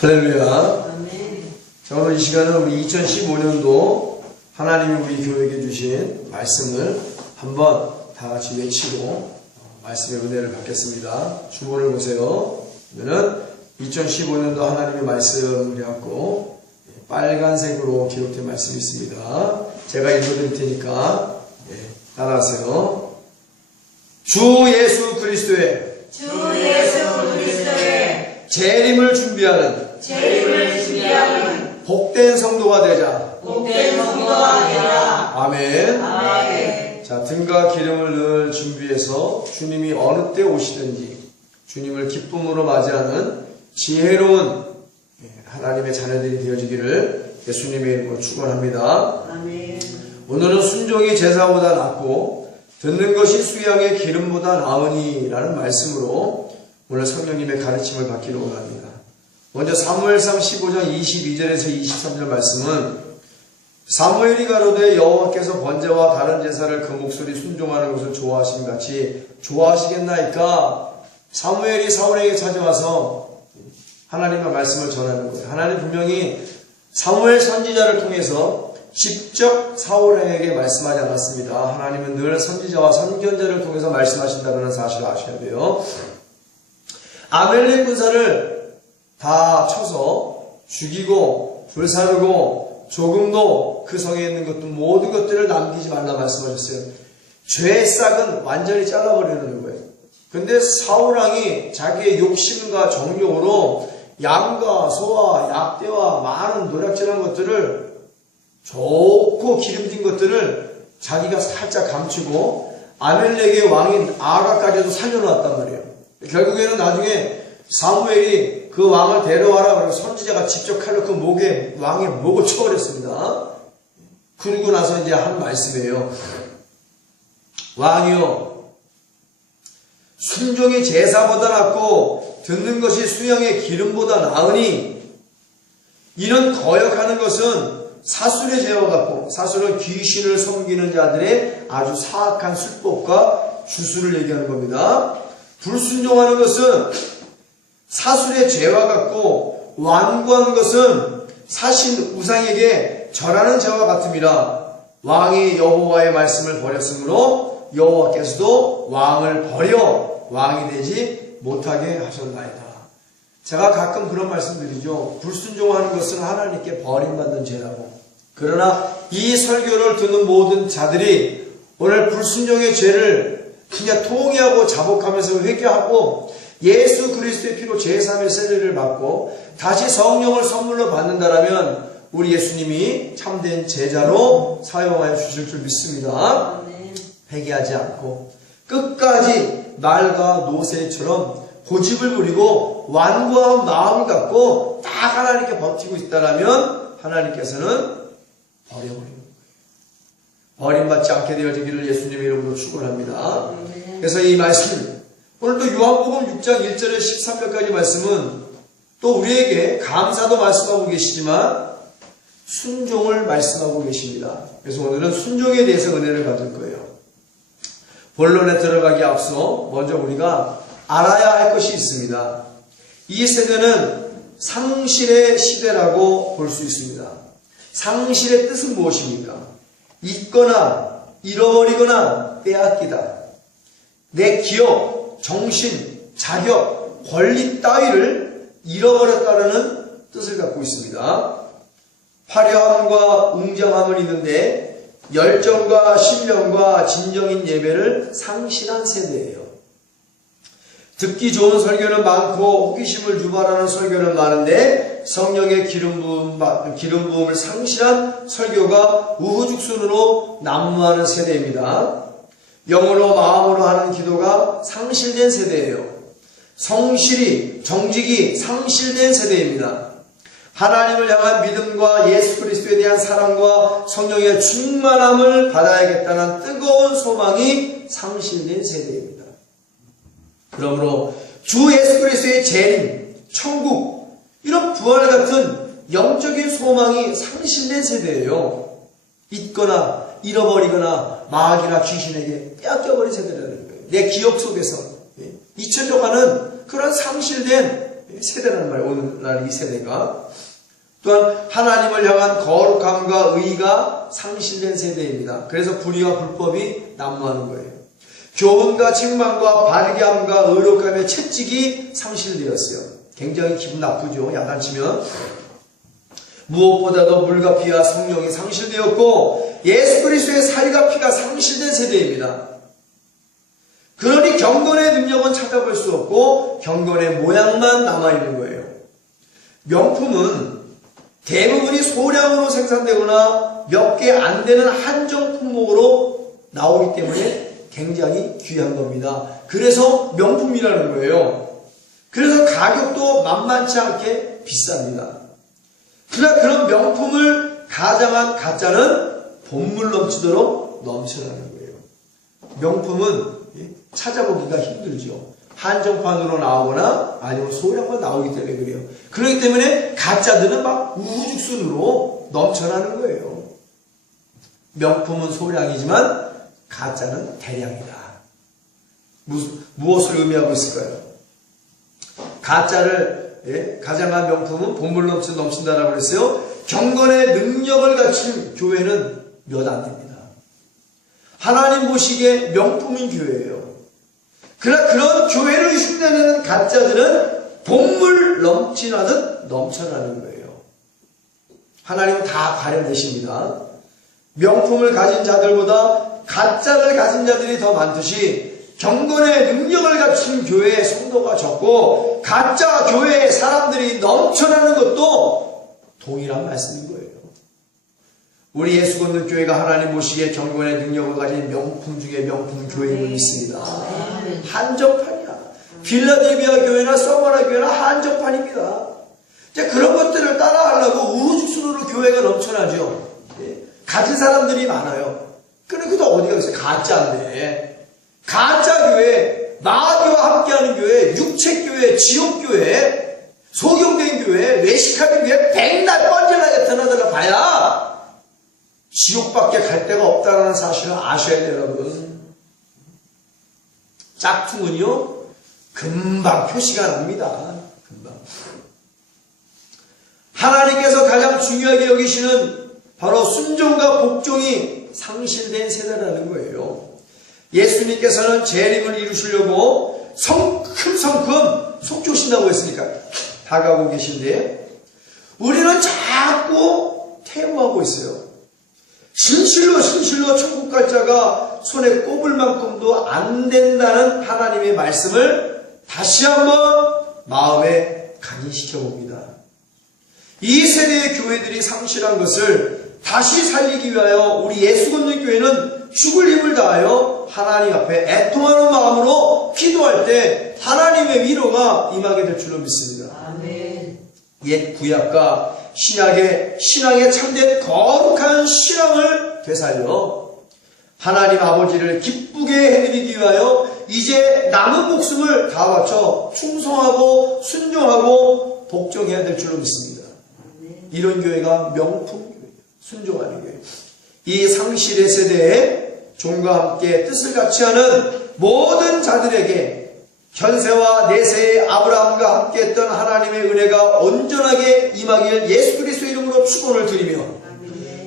할렐루야. 아멘. 자, 오늘 이 시간은 우리 2015년도 하나님이 우리 교회에게 주신 말씀을 한번 다 같이 외치고 말씀의 은혜를 받겠습니다. 주보를 보세요. 그러면 2015년도 하나님의 말씀을 갖고 빨간색으로 기록된 말씀이 있습니다. 제가 읽어드릴 테니까 따라하세요. 주 예수 그리스도의 재림을 준비하는 복된 성도가 되자. 아멘. 자, 등과 기름을 늘 준비해서 주님이 어느 때 오시든지 주님을 기쁨으로 맞이하는 지혜로운 하나님의 자녀들이 되어지기를 예수님의 이름으로 축원합니다. 아멘. 오늘은 순종이 제사보다 낫고 듣는 것이 수양의 기름보다 나으니라는 말씀으로 오늘 성령님의 가르침을 받기를 원합니다. 먼저 사무엘상 15장 22절에서 23절 말씀은 사무엘이 가로되 여호와께서 번제와 다른 제사를 그 목소리 순종하는 것을 좋아하신 같이 좋아하시겠나이까. 사무엘이 사울에게 찾아와서 하나님의 말씀을 전하는 거예요. 하나님 분명히 사무엘 선지자를 통해서 직접 사울에게 말씀하지 않았습니다. 하나님은 늘 선지자와 선견자를 통해서 말씀하신다는 사실을 아셔야 돼요. 아멜렉 군사를 다 쳐서 죽이고 불사르고 조금도 그 성에 있는 것도 모든 것들을 남기지 말라 말씀하셨어요. 죄의 싹은 완전히 잘라버리는 거예요. 근데 사울왕이 자기의 욕심과 정욕으로 양과 소와 약대와 많은 노략질한 것들을 좋고 기름진 것들을 자기가 살짝 감추고 아멜렉의 왕인 아가까지도 살려놓았단 말이에요. 결국에는 나중에 사무엘이 그 왕을 데려와라 그러고 선지자가 직접 칼로 그 목에 왕의 목을 쳐버렸습니다. 그러고 나서 이제 한 말씀이에요. 왕이요, 순종이 제사보다 낫고 듣는 것이 수양의 기름보다 나으니 이는 거역하는 것은 사술의 죄와 같고, 사술은 귀신을 섬기는 자들의 아주 사악한 술법과 주술을 얘기하는 겁니다. 불순종하는 것은 사술의 죄와 같고, 완고한 것은 사신 우상에게 절하는 죄와 같음이라. 왕이 여호와의 말씀을 버렸으므로 여호와께서도 왕을 버려 왕이 되지 못하게 하셨나이다. 제가 가끔 그런 말씀드리죠. 불순종하는 것은 하나님께 버림받는 죄라고. 그러나 이 설교를 듣는 모든 자들이 오늘 불순종의 죄를 그냥 통회하고 자복하면서 회개하고 예수 그리스도의 피로 제3의 세례를 받고 다시 성령을 선물로 받는다라면 우리 예수님이 참된 제자로 사용하여 주실 줄 믿습니다. 회개하지 않고 끝까지 말과 노새처럼 고집을 부리고 완고한 마음을 갖고 딱 하나님께 버티고 있다라면 하나님께서는 버려버리는 거예요. 버림받지 않게 되어지기를 예수님의 이름으로 축원합니다. 그래서 이 말씀, 오늘도 요한복음 6장 1절에 13절까지 말씀은 또 우리에게 감사도 말씀하고 계시지만 순종을 말씀하고 계십니다. 그래서 오늘은 순종에 대해서 은혜를 받을 거예요. 본론에 들어가기 앞서 먼저 우리가 알아야 할 것이 있습니다. 이 세대는 상실의 시대라고 볼 수 있습니다. 상실의 뜻은 무엇입니까? 잊거나 잃어버리거나 빼앗기다. 내 기억, 정신, 자격, 권리 따위를 잃어버렸다는 뜻을 갖고 있습니다. 화려함과 웅장함을 있는데 열정과 신령과 진정인 예배를 상실한 세대예요. 듣기 좋은 설교는 많고 호기심을 유발하는 설교는 많은데 성령의 기름 부음을 상실한 설교가 우후죽순으로 난무하는 세대입니다. 영으로 마음으로 하는 기도가 상실된 세대예요. 성실이, 정직이 상실된 세대입니다. 하나님을 향한 믿음과 예수 그리스도에 대한 사랑과 성령의 충만함을 받아야겠다는 뜨거운 소망이 상실된 세대입니다. 그러므로 주 예수 그리스도의 재림, 천국, 이런 부활 같은 영적인 소망이 상실된 세대예요. 잊거나 잃어버리거나 마귀나 귀신에게 빼앗겨버린 세대라는 거예요. 내 기억 속에서 잊혀져가는 그런 상실된 세대라는 말이에요. 오늘날 이 세대가. 또한 하나님을 향한 거룩함과 의가 상실된 세대입니다. 그래서 불의와 불법이 난무하는 거예요. 교훈과 책망과 바르게함과 의롭감의 채찍이 상실되었어요. 굉장히 기분 나쁘죠. 야단치면. 무엇보다도 물과 피와 성령이 상실되었고 예수 그리스도의 살과 피가 상실된 세대입니다. 그러니 경건의 능력은 찾아볼 수 없고 경건의 모양만 남아있는 거예요. 명품은 대부분이 소량으로 생산되거나 몇 개 안 되는 한정 품목으로 나오기 때문에 굉장히 귀한 겁니다. 그래서 명품이라는 거예요. 그래서 가격도 만만치 않게 비쌉니다. 그러나 그런 명품을 가장한 가짜는 본물 넘치도록 넘쳐나는 거예요. 명품은 찾아보기가 힘들죠. 한정판으로 나오거나 아니면 소량만 나오기 때문에 그래요. 그렇기 때문에 가짜들은 막 우후죽순으로 넘쳐나는 거예요. 명품은 소량이지만 가짜는 대량이다. 무엇을 의미하고 있을까요? 가짜를 가장한 명품은 본물 넘친다라고 그랬어요. 경건의 능력을 갖춘 교회는 몇 안 됩니다. 하나님 보시기에 명품인 교회예요. 그러나 그런 교회를 흉내내는 가짜들은 본물 넘치나듯 넘쳐나는 거예요. 하나님은 다 가려내십니다. 명품을 가진 자들보다 가짜를 가진 자들이 더 많듯이 경건의 능력을 갖춘 교회의 성도가 적고 가짜 교회의 사람들이 넘쳐나는 것도 동일한 말씀인 거예요. 우리 예수건능 교회가 하나님 보시기에 경건의 능력을 가진 명품 중에 명품 교회임을 믿습니다. 한정판이야. 빌라델비아 교회나 서머나 교회나 한정판입니다. 이제 그런 것들을 따라하려고 우후죽순으로 교회가 넘쳐나죠. 가진 사람들이 많아요. 그런데 그도 어디가 있어요? 가짜인데. 가짜 교회, 마귀와 함께하는 교회, 육체교회, 지옥교회, 소경된 교회, 외식하는 교회 백날 뻔질나게 드나들어 봐야 지옥밖에 갈 데가 없다는 사실을 아셔야 돼요, 여러분. 짝퉁은요, 금방 표시가 납니다. 금방. 하나님께서 가장 중요하게 여기시는 바로 순종과 복종이 상실된 세대라는 거예요. 예수님께서는 재림을 이루시려고 성큼성큼 속주신다고 했으니까 다가오고 계신데 우리는 자꾸 퇴보하고 있어요. 진실로 천국 갈 자가 손에 꼽을 만큼도 안 된다는 하나님의 말씀을 다시 한번 마음에 각인시켜 봅니다. 이 세대의 교회들이 상실한 것을 다시 살리기 위하여 우리 예수건능 교회는 죽을 힘을 다하여 하나님 앞에 애통하는 마음으로 기도할 때 하나님의 위로가 임하게 될 줄로 믿습니다. 아멘. 옛 구약과 신앙의 참된 거룩한 신앙을 되살려 하나님 아버지를 기쁘게 해드리기 위하여 이제 남은 목숨을 다 바쳐 충성하고 순종하고 복종해야 될 줄로 믿습니다. 이런 교회가 명품 교회, 순종하는 교회. 이 상실의 세대에 종과 함께 뜻을 같이 하는 모든 자들에게 현세와 내세의 아브라함과 함께 했던 하나님의 은혜가 온전하게 임하길 예수 그리스도 이름으로 축원을 드리며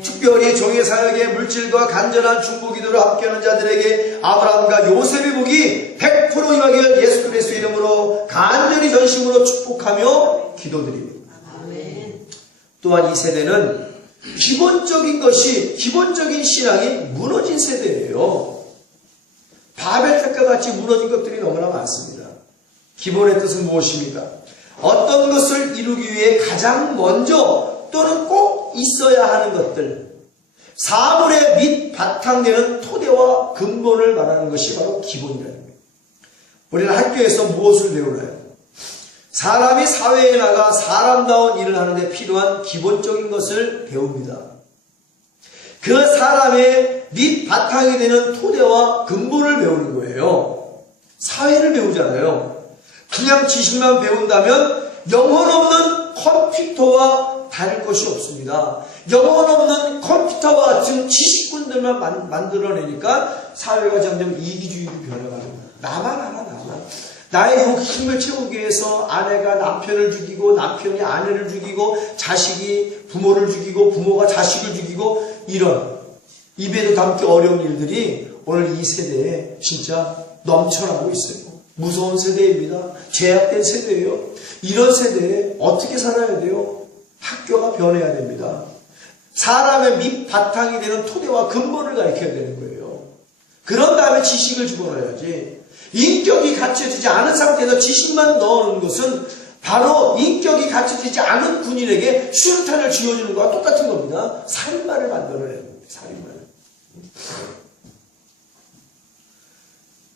특별히 종의 사역에 물질과 간절한 중보 기도를 함께하는 자들에게 아브라함과 요셉의 복이 100% 임하길 예수 그리스도 이름으로 간절히 전심으로 축복하며 기도드립니다. 또한 이 세대는 기본적인 신앙이 무너진 세대예요. 바벨탑과 같이 무너진 것들이 너무나 많습니다. 기본의 뜻은 무엇입니까? 어떤 것을 이루기 위해 가장 먼저 또는 꼭 있어야 하는 것들, 사물의 밑 바탕되는 토대와 근본을 말하는 것이 바로 기본이라는 거예요. 우리는 학교에서 무엇을 배우나요? 사람이 사회에 나가 사람다운 일을 하는데 필요한 기본적인 것을 배웁니다. 그 사람의 밑바탕이 되는 토대와 근본을 배우는 거예요. 사회를 배우잖아요. 그냥 지식만 배운다면 영혼 없는 컴퓨터와 다를 것이 없습니다. 영혼 없는 컴퓨터와 같은 지식꾼들만 만들어내니까 사회가 점점 이기주의로 변해갑니다. 나만 알아, 나만. 나의 욕심을 채우기 위해서 아내가 남편을 죽이고 남편이 아내를 죽이고 자식이 부모를 죽이고 부모가 자식을 죽이고 이런 입에도 담기 어려운 일들이 오늘 이 세대에 진짜 넘쳐나고 있어요. 무서운 세대입니다. 죄악된 세대예요. 이런 세대에 어떻게 살아야 돼요? 학교가 변해야 됩니다. 사람의 밑바탕이 되는 토대와 근본을 가르쳐야 되는 거예요. 그런 다음에 지식을 집어넣어야지. 인격이 갖춰지지 않은 상태에서 지식만 넣어놓는 것은 바로 인격이 갖춰지지 않은 군인에게 수류탄을 쥐어주는 것과 똑같은 겁니다. 살인마를 만들어내는 겁니다. 살인마를.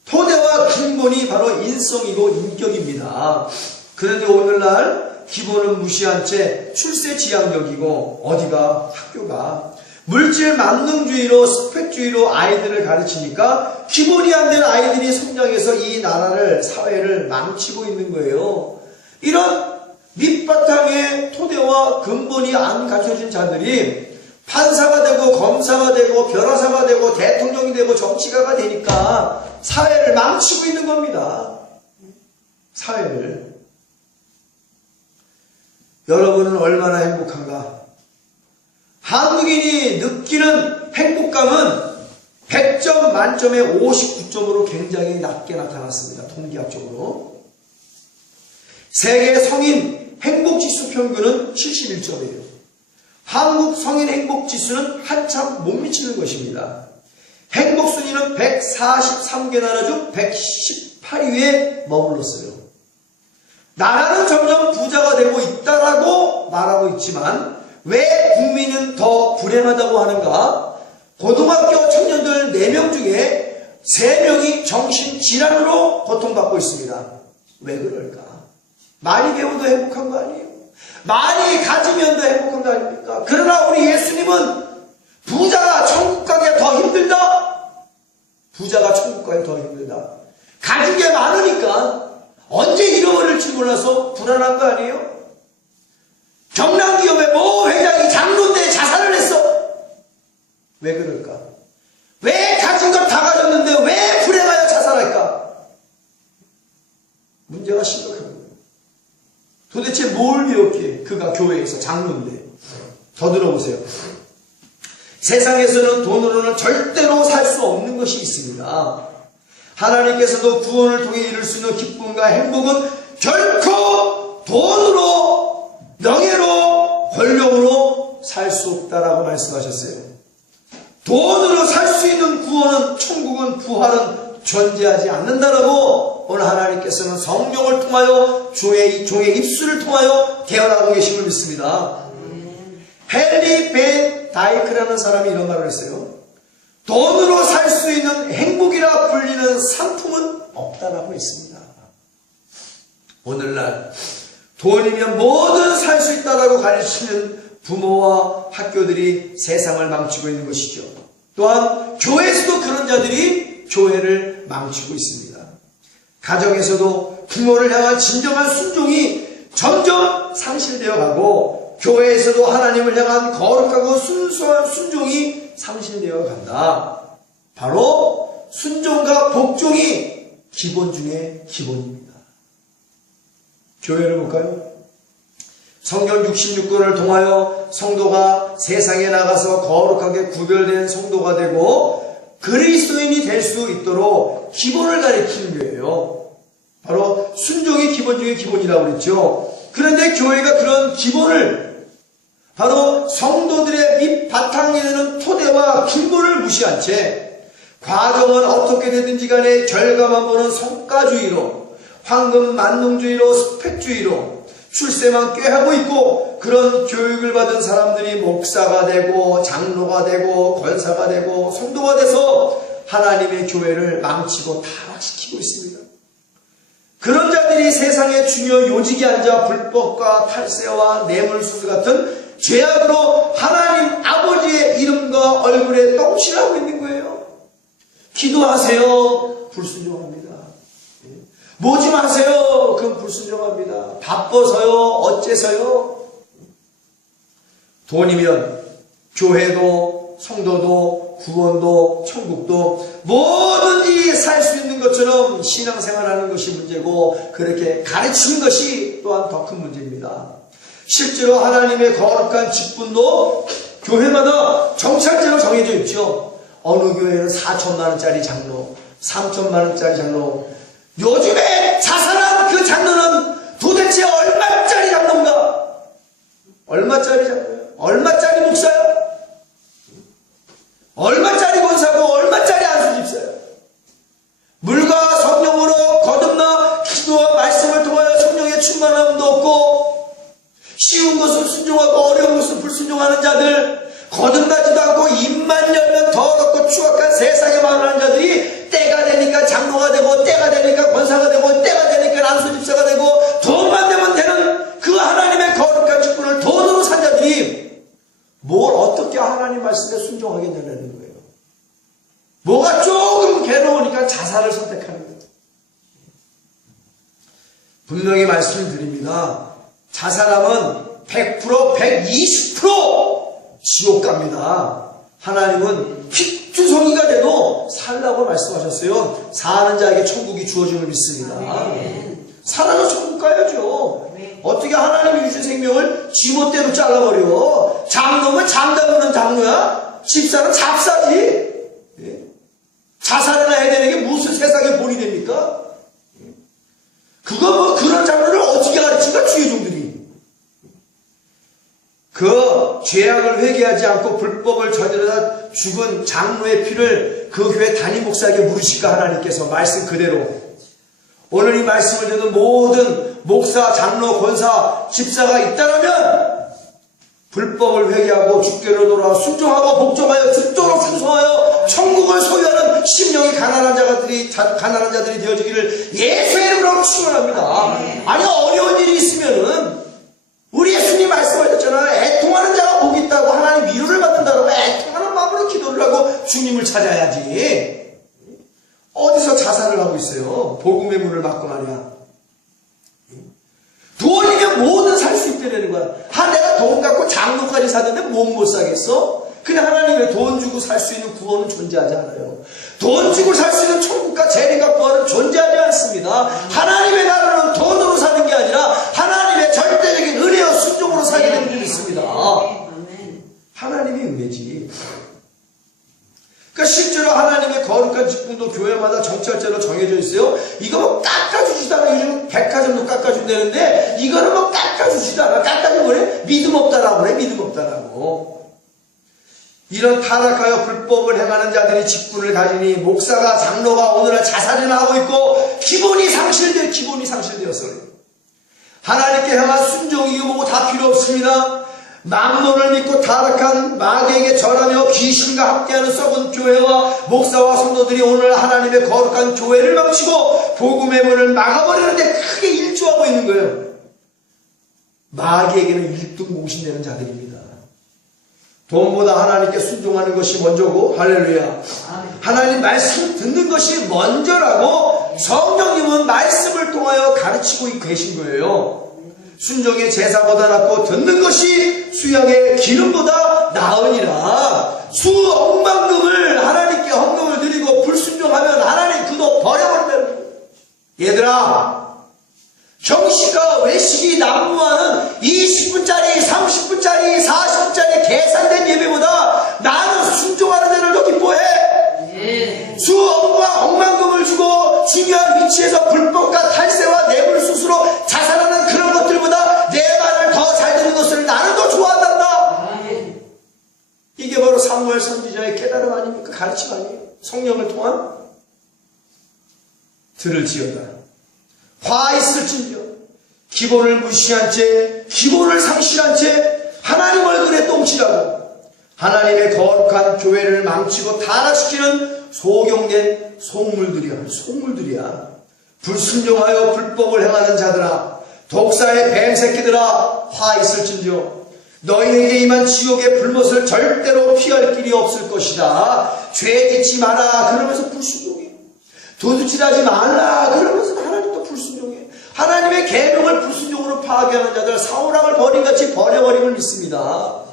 토대와 근본이 바로 인성이고 인격입니다. 그런데 오늘날 기본은 무시한 채 출세지향적이고 어디가 학교가 물질 만능주의로 스펙주의로 아이들을 가르치니까 기본이 안 된 아이들이 성장해서 이 나라를 사회를 망치고 있는 거예요. 이런 밑바탕의 토대와 근본이 안 갖춰진 자들이 판사가 되고 검사가 되고 변호사가 되고 대통령이 되고 정치가가 되니까 사회를 망치고 있는 겁니다. 사회를. 여러분은 얼마나 행복한가? 한국인이 느끼는 행복감은 100점 만점에 59점으로 굉장히 낮게 나타났습니다. 통계학적으로. 세계 성인 행복지수 평균은 71점이에요. 한국 성인 행복지수는 한참 못 미치는 것입니다. 행복순위는 143개 나라 중 118위에 머물렀어요. 나라는 점점 부자가 되고 있다라고 말하고 있지만 왜 국민은 더 불행하다고 하는가? 고등학교 청년들 4명 중에 3명이 정신질환으로 고통받고 있습니다. 왜 그럴까? 많이 배워도 행복한 거 아니에요? 많이 가지면 더 행복한 거 아닙니까? 그러나 우리 예수님은 부자가 천국 가기가 더 힘들다? 부자가 천국 가기 더 힘들다. 가진 게 많으니까 언제 잃어버릴지 몰라서 불안한 거 아니에요? 경남기업의 모 회장이 장로인데 자살을 했어. 왜 그럴까? 왜 가진 것 다 가졌는데 왜 불행하여 자살할까? 문제가 심각한 거예요. 도대체 뭘 배웠기에 그가 교회에서 장로인데. 더 들어보세요. 세상에서는 돈으로는 절대로 살 수 없는 것이 있습니다. 하나님께서도 구원을 통해 이룰 수 있는 기쁨과 행복은 결코 돈으로, 명예로, 권력으로 살 수 없다라고 말씀하셨어요. 돈으로 살 수 있는 구원은, 천국은, 부활은 존재하지 않는다라고 오늘 하나님께서는 성령을 통하여 종의 입술을 통하여 개헌하고 계심을 믿습니다. 헨리 벤 다이크라는 사람이 이런 말을 했어요. 돈으로 살 수 있는 행복이라 불리는 상품은 없다라고 했습니다. 오늘날 돈이면 뭐든 살 수 있다라고 가르치는 부모와 학교들이 세상을 망치고 있는 것이죠. 또한 교회에서도 그런 자들이 교회를 망치고 있습니다. 가정에서도 부모를 향한 진정한 순종이 점점 상실되어 가고 교회에서도 하나님을 향한 거룩하고 순수한 순종이 상실되어 간다. 바로 순종과 복종이 기본 중에 기본입니다. 교회를 볼까요? 성경 66권을 통하여 성도가 세상에 나가서 거룩하게 구별된 성도가 되고 그리스도인이 될 수 있도록 기본을 가리키는 거예요. 바로 순종이 기본 중에 기본이라고 그랬죠. 그런데 교회가 그런 기본을 바로 성도들의 밑바탕이 되는 토대와 근본을 무시한 채 과정은 어떻게 되든지 간에 결과만 보는 성과주의로 황금 만능주의로 스펙주의로 출세만 꾀하고 있고 그런 교육을 받은 사람들이 목사가 되고 장로가 되고 권사가 되고 성도가 돼서 하나님의 교회를 망치고 타락시키고 있습니다. 그런 자들이 세상의 중요 요직에 앉아 불법과 탈세와 뇌물수수 같은 죄악으로 하나님 아버지의 이름과 얼굴에 똥칠하고 있는 거예요. 기도하세요. 불순종합니다. 모지 마세요. 그럼 불순종합니다. 바빠서요. 어째서요. 돈이면 교회도 성도도, 구원도, 천국도 뭐든지 살 수 있는 것처럼 신앙생활하는 것이 문제고, 그렇게 가르치는 것이 또한 더 큰 문제입니다. 실제로 하나님의 거룩한 직분도 교회마다 정찰제로 정해져 있죠. 어느 교회는 4천만 원짜리 장로, 3천만 원짜리 장로. 요즘에 자살한 그 장로는 도대체 얼마짜리 장로인가? 얼마짜리 장로예요? 얼마짜리 목사예요? 얼마짜리 권사고 얼마짜리 안수집사예요? 물과 성령으로 거듭나 기도와 말씀을 통하여 성령의 충만함도 없고, 쉬운 것을 순종하고 어려운 것을 불순종하는 자들, 거듭나지도 않고 입만 열면 더럽고 추악한 세상에 만나는 자들이 때가 되니까 장로가 되고, 때가 되니까 권사가 되고, 때가 되니까 안수집사가 되고, 돈만 되면 되는 그 하나님의 거룩한 직분을 돈으로 산 자들이 뭘 어떻게 하나님 말씀에 순종하겠냐는 거예요. 뭐가 조금 괴로우니까 자살을 선택하는 거예요. 분명히 말씀을 드립니다. 자살하면 100%, 120% 지옥 갑니다. 하나님은 핏주성이가 돼도 살라고 말씀하셨어요. 사는 자에게 천국이 주어짐을 믿습니다. 살아서 천국 가야죠. 어떻게 하나님이 주신 생명을 지멋대로 잘라버려? 장로면 장담하는 장로야? 집사는 잡사지. 자살이나 해야 되는 게 무슨 세상에 본이 됩니까? 그거 뭐 그런 장로를 어떻게 가르치니까 주의 종들이. 그 죄악을 회개하지 않고 불법을 저지르다 죽은 장로의 피를 그 교회 담임 목사에게 물으실까 하나님께서 말씀 그대로. 오늘 이 말씀을 듣는 모든 목사, 장로, 권사, 집사가 있다라면 불법을 회개하고 주께로 돌아와 순종하고 복종하여 죽도록 충성하여 천국을 소유하는 심령이 가난한 자들이 되어지기를 예수의 이름으로 축원합니다. 아니 어려운 일이 있으면은 우리 예수님 말씀하셨잖아요. 애통하는 자가 복이 있다고, 하나님 위로를 받는다고. 애통하는 마음으로 기도를 하고 주님을 찾아야지. 어디서 자살을 하고 있어요? 복음의 문을 막고 말이야. 돈이면 뭐든 살 수 있다는 거야. 내가 돈 갖고 장로까지 사는데 몸 못 사겠어? 그냥 하나님의 돈 주고 살 수 있는 구원은 존재하지 않아요. 돈 주고 살 수 있는 천국과 재림과 구원은 존재하지 않습니다. 하나님의 나라는 돈으로 사는 게 아니라 하나님의 절대적인 은혜와 순종으로 살게 되는 줄 믿습니다. 하나님이 은혜지. 그러니까 실제로 하나님의 거룩한 직분도 교회마다 정찰제로 정해져 있어요. 이거 뭐 깎아주지도 않아. 요즘 백화점도 깎아준다는데 이거는 뭐 깎아주지도 않아. 깎아주면 그래? 믿음 없다라고 그래. 믿음 없다라고. 이런 타락하여 불법을 행하는 자들이 직분을 가지니 목사가, 장로가 오늘날 자살이나 하고 있고 기본이 상실되었어요. 하나님께 향한 순종 이유 보고 다 필요 없습니다. 막론을 믿고 타락한 마귀에게 절하며 귀신과 함께하는 썩은 교회와 목사와 성도들이 오늘 하나님의 거룩한 교회를 망치고 복음의 문을 막아버리는데 크게 일조하고 있는 거예요. 마귀에게는 일등공신되는 자들입니다. 돈보다 하나님께 순종하는 것이 먼저고, 할렐루야. 하나님 말씀 듣는 것이 먼저라고 성령님은 말씀을 통하여 가르치고 계신 거예요. 순종의 제사보다 낫고 듣는 것이 수양의 기름보다 나으니라. 수억만금을 하나님께 헌금을 드리고 불순종하면 하나님 그도 버려버린다는 거예요. 얘들아, 경시가 외식이 난무하는 20분짜리 30분짜리 40분짜리 계산된 예배보다 나는 순종하는 데를 더 기뻐해. 수억과 억만금을 주고 중요한 위치에서 불법과 탈세와 뇌물수수로 자살하는 그런 것들보다 내 말을 더 잘 듣는 것을 나는 더 좋아한단다. 이게 바로 사무엘 선지자의 깨달음 아닙니까? 가르침 아니에요? 성령을 통한 들을지어다. 화 있을진저 기본을 무시한 채, 기본을 상실한 채 하나님 얼굴에 똥칠하고 하나님의 거룩한 교회를 망치고 타락시키는 소경된 속물들이야. 불순종하여 불법을 행하는 자들아, 독사의 뱀새끼들아, 화 있을진저 너희에게 임한 지옥의 불못을 절대로 피할 길이 없을 것이다. 죄 짓지 마라 그러면서 불순종해. 도둑질하지 말라 그러면서 하나님도 불순종해. 하나님의 계명을 불순종으로 파괴하는 자들, 사울왕을 버린같이 버려버림을 믿습니다.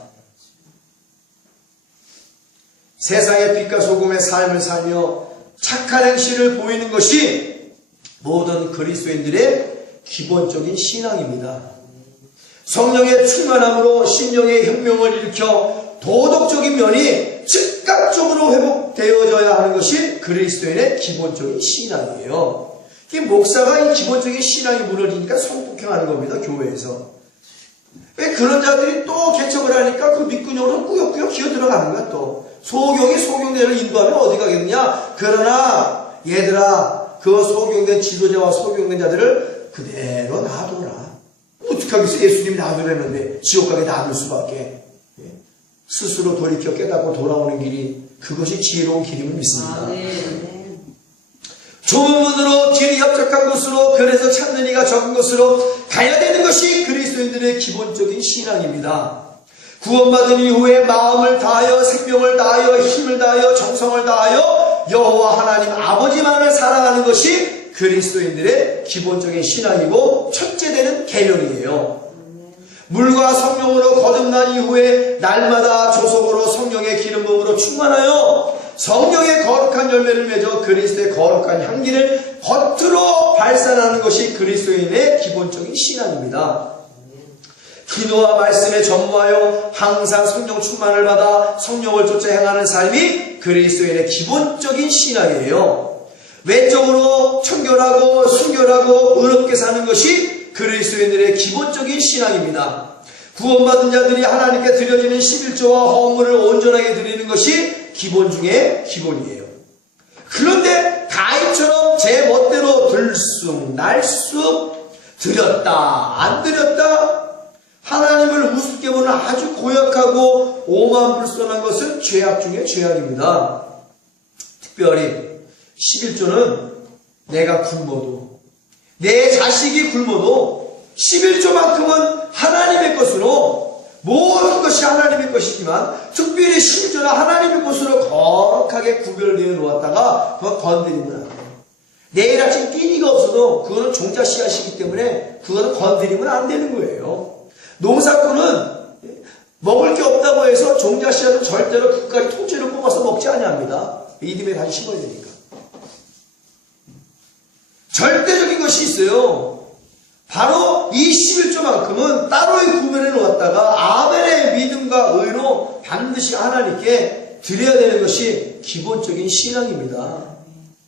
세상의 빛과 소금의 삶을 살며 착한 행실을 보이는 것이 모든 그리스도인들의 기본적인 신앙입니다. 성령의 충만함으로 심령의 혁명을 일으켜 도덕적인 면이 즉각적으로 회복되어져야 하는 것이 그리스도인의 기본적인 신앙이에요. 이 목사가 이 기본적인 신앙이 무너지니까 성폭행하는 겁니다. 교회에서. 왜 그런 자들이 또 개척을 하니까 그 밑근육으로 꾸역꾸역 기어 들어가는 거야. 또 소경이 소경대로 인도하면 어디 가겠느냐. 그러나 얘들아, 그 소경된 지도자와 소경된 자들을 그대로 놔둬라. 어떻게 하겠어? 예수님이 놔두라는데 지옥 가게 놔둘 수밖에. 스스로 돌이켜 깨닫고 돌아오는 길이, 그것이 지혜로운 길임을 믿습니다. 좁은 문으로 길이 협착한 곳으로, 그래서 찾는 이가 적은 곳으로 가야 되는 것이 그리스도인들의 기본적인 신앙입니다. 구원받은 이후에 마음을 다하여 생명을 다하여 힘을 다하여 정성을 다하여 여호와 하나님 아버지만을 사랑하는 것이 그리스도인들의 기본적인 신앙이고 첫째 되는 계명이에요. 물과 성령으로 거듭난 이후에 날마다 조속으로 성령의 기름 부음으로 충만하여 성령의 거룩한 열매를 맺어 그리스도의 거룩한 향기를 겉으로 발산하는 것이 그리스도인의 기본적인 신앙입니다. 기도와 말씀에 전무하여 항상 성령 충만을 받아 성령을 쫓아 행하는 삶이 그리스도인의 기본적인 신앙이에요. 외적으로 청결하고 순결하고 의롭게 사는 것이 그리스도인들의 기본적인 신앙입니다. 구원받은 자들이 하나님께 드려지는 11조와 헌물을 온전하게 드리는 것이 기본 중에 기본이에요. 그런데 다윗처럼 제 멋대로 들쑥날쑥 드렸다 안 드렸다 하나님을 우습게 보는 아주 고약하고 오만불손한 것은 죄악 중에 죄악입니다. 특별히 11조는 내가 굶어도, 내 자식이 굶어도 11조만큼은 하나님의 것으로, 모든 것이 하나님의 것이지만 특별히 11조는 하나님의 것으로 거룩하게 구별되어 놓았다가 그거 건드리면 안 돼요. 내일 아침 끼니가 없어도 그거는 종자 씨앗이기 때문에 그거는 건드리면 안 되는 거예요. 농사꾼은 먹을 게 없다고 해서 종자 씨앗은 절대로 끝까지 통째로 뽑아서 먹지 아니합니다. 이듬해 다시 심어야 되니까. 절대적인 것이 있어요. 바로 이 11조만큼은 따로 구별해 놓았다가 아벨의 믿음과 의로 반드시 하나님께 드려야 되는 것이 기본적인 신앙입니다.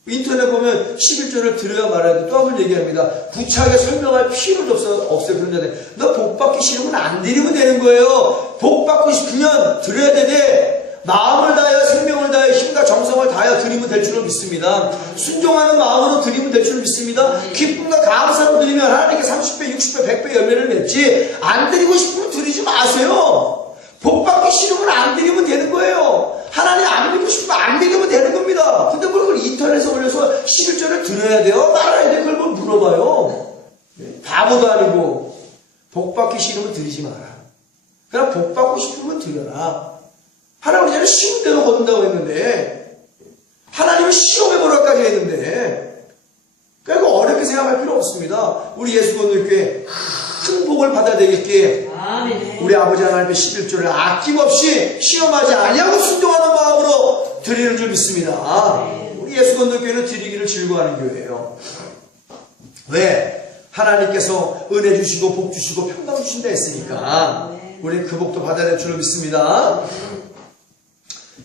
인터넷 보면 11조를 드려야 말아야 돼. 또 한 번 얘기합니다. 구차하게 설명할 필요도 없어요. 그런 자들. 너 복 받기 싫으면 안 드리면 되는 거예요. 복 받고 싶으면 드려야 되되 마음을 다하여 생명을 다하여 힘과 정성을 다하여 드리면 될 줄을 믿습니다. 순종하는 마음으로 드리면 될 줄을 믿습니다. 기쁨과 감사로 드리면 하나님께 30배, 60배, 100배 열매를 맺지, 안 드리고 싶으면 드리지 마세요. 복 받기 싫으면 안 드리면 되는 거예요. 하나님 안 드리고 싶으면 안 드리면 되는 겁니다. 근데 그걸 인터넷에 올려서 11조를 드려야 돼요? 말아야 돼요? 그걸 뭘 물어봐요? 바보도 아니고. 복 받기 싫으면 드리지 마라. 그냥 복 받고 싶으면 드려라. 하나님 우리는 쉬운 대로 거둔다고 했는데, 하나님은 시험해보라까지 했는데, 그러니까 어렵게 생각할 필요 없습니다. 우리 예수건너교회 큰 복을 받아야 되겠기에 우리 아버지 하나님의 11조를 아낌없이 시험하지 아니하고 순종하는 마음으로 드리는 줄 믿습니다. 우리 예수건너교회는 드리기를 즐거워하는 교회예요. 왜? 하나님께서 은혜 주시고 복 주시고 평강 주신다 했으니까 우리는 그 복도 받아야 될 줄 믿습니다.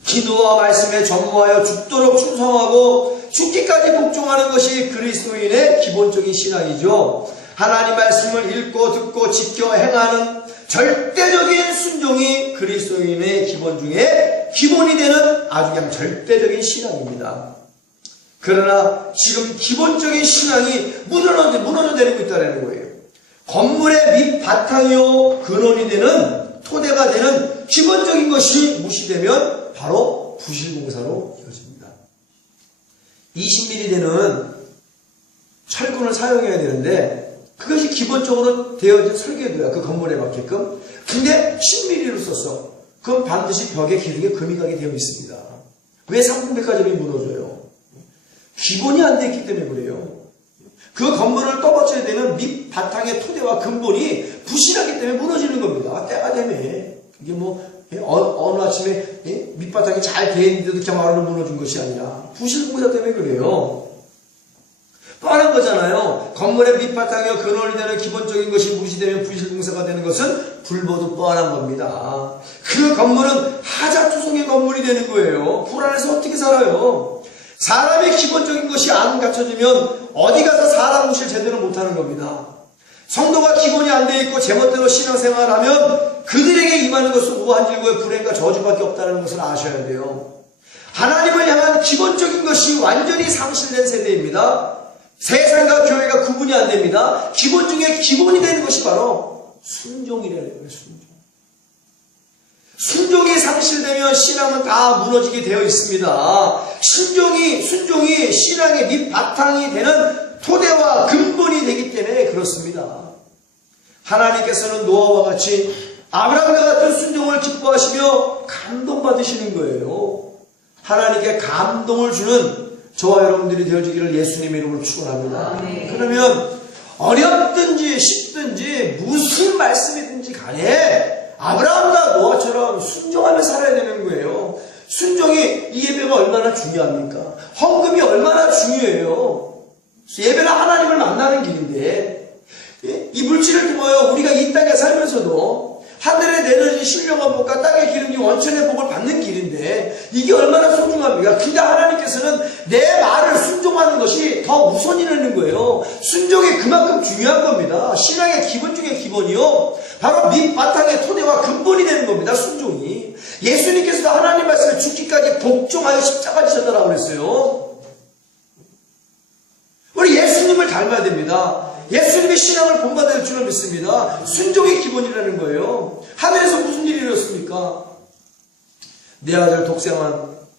기도와 말씀에 전무하여 죽도록 충성하고 죽기까지 복종하는 것이 그리스도인의 기본적인 신앙이죠. 하나님 말씀을 읽고 듣고 지켜 행하는 절대적인 순종이 그리스도인의 기본 중에 기본이 되는 아주 그냥 절대적인 신앙입니다. 그러나 지금 기본적인 신앙이 무너져 내리고 있다는 거예요. 건물의 밑바탕이요 근원이 되는 토대가 되는 기본적인 것이 무시되면 바로 부실공사로 이어집니다. 20mm 되는 철근을 사용해야 되는데 그것이 기본적으로 되어진 설계도야. 그 건물에 맞게끔. 근데 10mm로 썼어. 그럼 반드시 벽에 기둥에 금이 가게 되어 있습니다. 왜 상품백화점이 무너져요? 기본이 안 됐기 때문에 그래요. 그 건물을 떠받쳐야 되는 밑바탕의 토대와 근본이 부실하기 때문에 무너지는 겁니다. 때가 되면. 이게 뭐 어느 아침에 밑바닥이 잘 돼 있는데도 경화로 무너진 것이 아니라 부실공사 때문에 그래요. 뻔한 거잖아요. 건물의 밑바탕이요 근원이 되는 기본적인 것이 무시되면 부실공사가 되는 것은 불보듯 뻔한 겁니다. 그 건물은 하자투성의 건물이 되는 거예요. 불안해서 어떻게 살아요? 사람의 기본적인 것이 안 갖춰지면 어디 가서 사람 몫을 제대로 못하는 겁니다. 성도가 기본이 안 돼 있고 제멋대로 신앙생활을 하면 그들에게 임하는 것은 우한질고의 불행과 저주밖에 없다는 것을 아셔야 돼요. 하나님을 향한 기본적인 것이 완전히 상실된 세대입니다. 세상과 교회가 구분이 안 됩니다. 기본 중에 기본이 되는 것이 바로 순종이라는 거예요. 순종이 상실되면 신앙은 다 무너지게 되어 있습니다. 순종이 신앙의 밑바탕이 되는 토대와 근본이 되기 때문에 그렇습니다. 하나님께서는 노아와 같이 아브라함과 같은 순종을 기뻐하시며 감동받으시는 거예요. 하나님께 감동을 주는 저와 여러분들이 되어지기를 예수님의 이름으로 축원합니다. 그러면 어렵든지 쉽든지 무슨 말씀이든지 간에 아브라함과 노아처럼 순종하며 살아야 되는 거예요. 순종이 이 예배가 얼마나 중요합니까? 헌금이 얼마나 중요해요. 예배는 하나님을 만나는 길인데 이 물질을 통하여 우리가 이 땅에 살면서도 하늘에 내려진 신령한 복과 땅의 기름진 원천의 복을 받는 길인데 이게 얼마나 소중합니까? 근데 하나님께서는 내 말을 순종하는 것이 더 우선이라는 거예요. 순종이 그만큼 중요한 겁니다. 신앙의 기본 중에 기본이요. 바로 밑바탕의 토대와 근본이 되는 겁니다. 순종이. 예수님께서도 하나님 말씀을 죽기까지 복종하여 십자가 지셨다라고 그랬어요. 우리 예수님을 닮아야 됩니다. 예수님의 신앙을 본받을 줄을 믿습니다. 순종의 기본이라는 거예요. 하늘에서 무슨 일이 일어났습니까? 내 아들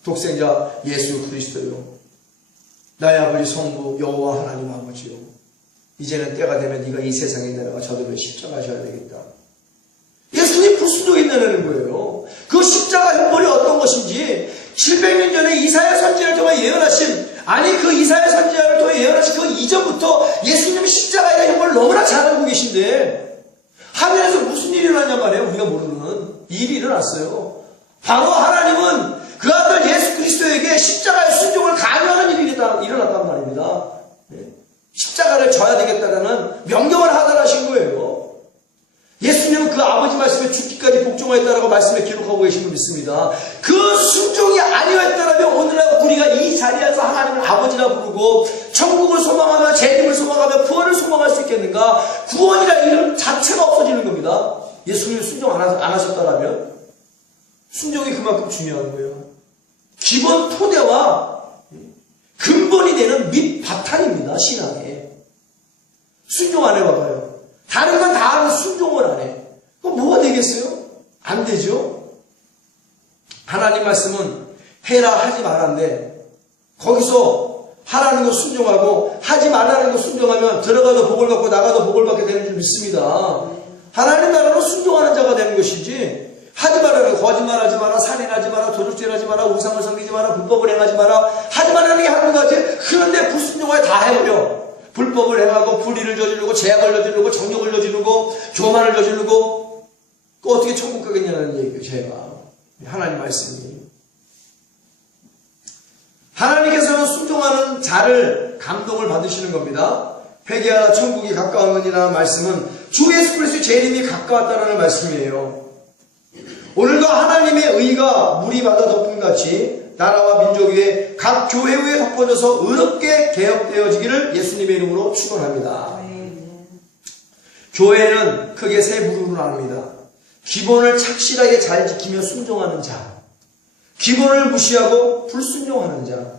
독생자 예수 그리스도요. 나의 아버지 성부 여호와 하나님 아버지요. 이제는 때가 되면 네가 이 세상에 내려가 저들을 십자가 하셔야 되겠다. 예수님 불순종했다는 거예요. 그 십자가 형벌이 어떤 것인지 700년 전에 이사야 선지자를 통해 예언하신 그 이사야 선지자를 통해 예언하신 그 이전부터 예수님이 십자가에 대한 형벌을 너무나 잘 알고 계신데 하늘에서 무슨 일이 일어나냐 말이에요. 우리가 모르는 일이 일어났어요. 바로 하나님은 그 아들 예수 그리스도에게 십자가의 순종을 강요하는 일이 일어났단 말입니다. 십자가를 져야 되겠다라는 명령을 하달하신 거예요. 예수님은 그 아버지 말씀에 죽기까지 복종하였다라고 말씀에 기록하고 계신 줄 믿습니다. 그 순종이 아니었다라면 오늘날 우리가 이 자리에서 하나님을 아버지라 부르고 천국을 소망하며 재림을 소망하며 구원을 소망할 수 있겠는가? 구원이라는 이름 자체가 없어지는 겁니다. 예수님이 순종 안 하셨다라면 순종이 그만큼 중요한 거예요. 기본 토대와 근본이 되는 밑바탕입니다. 신앙에. 순종 안 해봐봐요. 다른 건 다 하는 순종을 안 해. 그럼 뭐가 되겠어요? 안 되죠? 하나님 말씀은 해라 하지 말란데 거기서 하라는 거 순종하고 하지 말라는 거 순종하면 들어가도 복을 받고 나가도 복을 받게 되는 줄 믿습니다. 하나님 나라로 순종하는 자가 되는 것이지 하지 말라는 거짓말하지 마라, 살인하지 마라, 도둑질하지 마라, 우상을 섬기지 마라, 불법을 행하지 마라 하지 말라는 게 하는 거지. 그런데 불순종을 다 해버려. 불법을 행하고 불의를 저지르고 죄악을 저지르고 정욕을 저지르고 교만을 저지르고 어떻게 천국 가겠냐는 얘기예요. 제가 하나님 말씀이 하나님께서는 순종하는 자를 감동을 받으시는 겁니다. 회개하라 천국이 가까우니라는 말씀은 주 예수 그리스도의 재림이 가까웠다라는 말씀이에요. 오늘도 하나님의 의가 물이 받아 덮은 같이 나라와 민족 위에 각 교회 위에 덮어져서 의롭게 개혁되어지기를 예수님의 이름으로 축원합니다. 교회는 크게 세 부류로 나눕니다. 기본을 착실하게 잘 지키며 순종하는 자, 기본을 무시하고 불순종하는 자,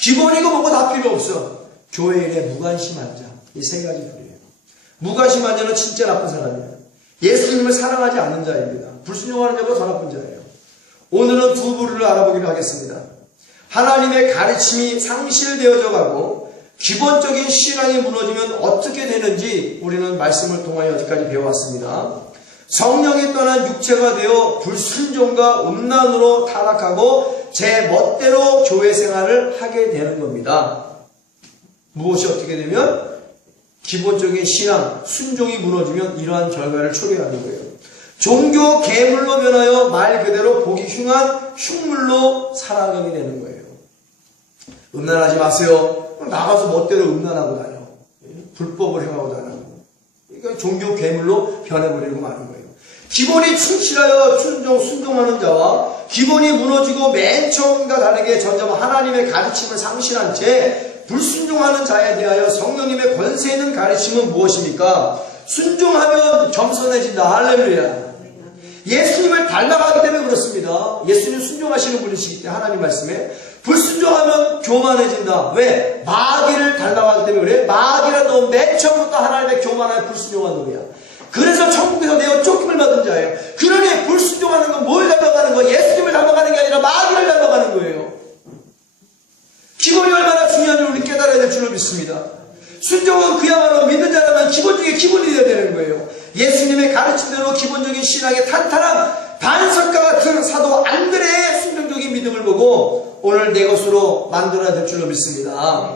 기본이고 뭐고 다 필요 없어. 교회 일에 무관심한 자. 이 세 가지 부류예요. 무관심한 자는 진짜 나쁜 사람이에요. 예수님을 사랑하지 않는 자입니다. 불순종하는 자보다 더 나쁜 자예요. 오늘은 두 부류를 알아보기로 하겠습니다. 하나님의 가르침이 상실되어져 가고 기본적인 신앙이 무너지면 어떻게 되는지 우리는 말씀을 통하여 여기까지 배워왔습니다. 성령이 떠난 육체가 되어 불순종과 음란으로 타락하고 제 멋대로 교회 생활을 하게 되는 겁니다. 무엇이 어떻게 되면? 기본적인 신앙, 순종이 무너지면 이러한 결과를 초래하는 거예요. 종교 괴물로 변하여 말 그대로 보기 흉한 흉물로 살아가게 되는 거예요. 음란하지 마세요. 나가서 멋대로 음란하고 다녀. 불법을 행하고 다니고. 그러니까 종교 괴물로 변해버리고 마는 거예요. 기본이 충실하여 순종하는 자와 기본이 무너지고 맨 처음과 다르게 점점 하나님의 가르침을 상실한 채 불순종하는 자에 대하여 성령님의 권세 있는 가르침은 무엇입니까? 순종하면 겸손해진다. 할렐루야. 예수님을 닮아가기 때문에 그렇습니다. 예수님 순종하시는 분이시기 때문에 하나님 말씀에 불순종하면 교만해진다. 왜? 마귀를 닮아가기 때문에 그래. 마귀라도 맨 처음부터 하나님의 교만하여 불순종한 놈이야. 그래서 천국에서 내어 쫓김을 받은 자예요. 그러니 불순종하는 건 뭘 닮아가는 거예요? 예수님을 닮아가는 게 아니라 마귀를 닮아가는 거예요. 기본이 얼마나 중요한지 우리 깨달아야 될 줄로 믿습니다. 순종은 그야말로 믿는 자라면 기본 중에 기본이 되어야 되는 거예요. 예수님의 가르침대로 기본적인 신앙의 탄탄한 반석과 같은 사도 안드레의 순종적인 믿음을 보고 오늘 내 것으로 만들어야 될 줄로 믿습니다.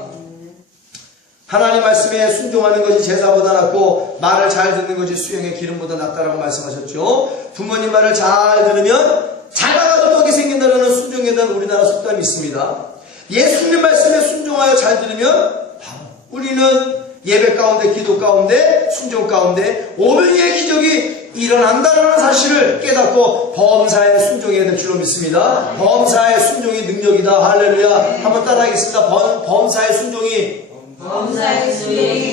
하나님 말씀에 순종하는 것이 제사보다 낫고 말을 잘 듣는 것이 수영의 기름보다 낫다라고 말씀하셨죠. 부모님 말을 잘 들으면 자라가도 떡이 생긴다는 순종에 대한 우리나라 속담이 있습니다. 예수님 말씀에 순종하여 잘 들으면 우리는 예배 가운데, 기도 가운데, 순종 가운데 오병이의 기적이 일어난다는 사실을 깨닫고 범사에 순종해야 될 줄로 믿습니다. 범사의 순종이 능력이다. 할렐루야. 한번 따라하겠습니다. 범사의 순종이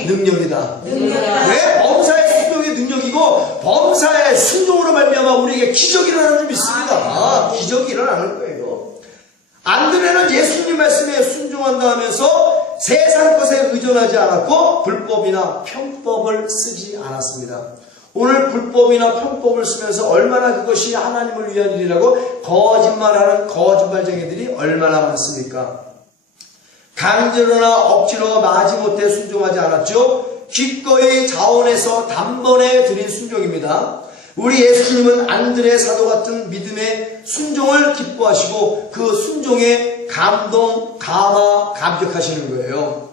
능력이다. 왜? 범사의 순종이 능력이고 범사의 순종으로 말미암아 우리에게 기적이 일어나는 줄 믿습니다. 기적이 일어나는 거예요. 안드레는 예수님 말씀에 순종한다 하면서 세상 것에 의존하지 않았고 불법이나 편법을 쓰지 않았습니다. 오늘 불법이나 편법을 쓰면서 얼마나 그것이 하나님을 위한 일이라고 거짓말하는 거짓말쟁이들이 얼마나 많습니까? 강제로나 억지로 마지못해 순종하지 않았죠. 기꺼이 자원해서 단번에 드린 순종입니다. 우리 예수님은 안드레 사도 같은 믿음의 순종을 기뻐하시고 그 순종에 감격하시는 거예요.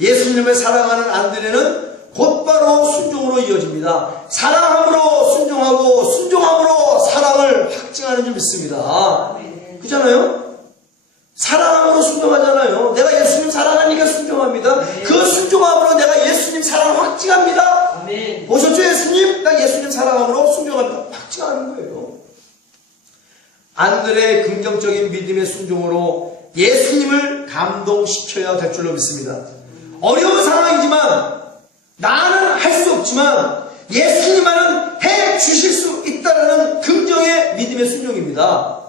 예수님을 사랑하는 안드레는 곧바로 순종으로 이어집니다. 사랑함으로 순종하고 순종함으로 사랑을 확증하는 줄 믿습니다. 그렇잖아요? 사랑함으로 순종하잖아요. 내가 예수님 사랑하니까 순종합니다. 그 순종함으로 내가 예수님 사랑을 확증합니다. 보셨죠? 예수님? 나 예수님 사랑함으로 순종합니다. 확증하는 거예요. 안드레의 긍정적인 믿음의 순종으로 예수님을 감동시켜야 될 줄로 믿습니다. 어려운 상황이지만 나는 할 수 없지만 예수님만은 해 주실 수 있다는 긍정의 믿음의 순종입니다.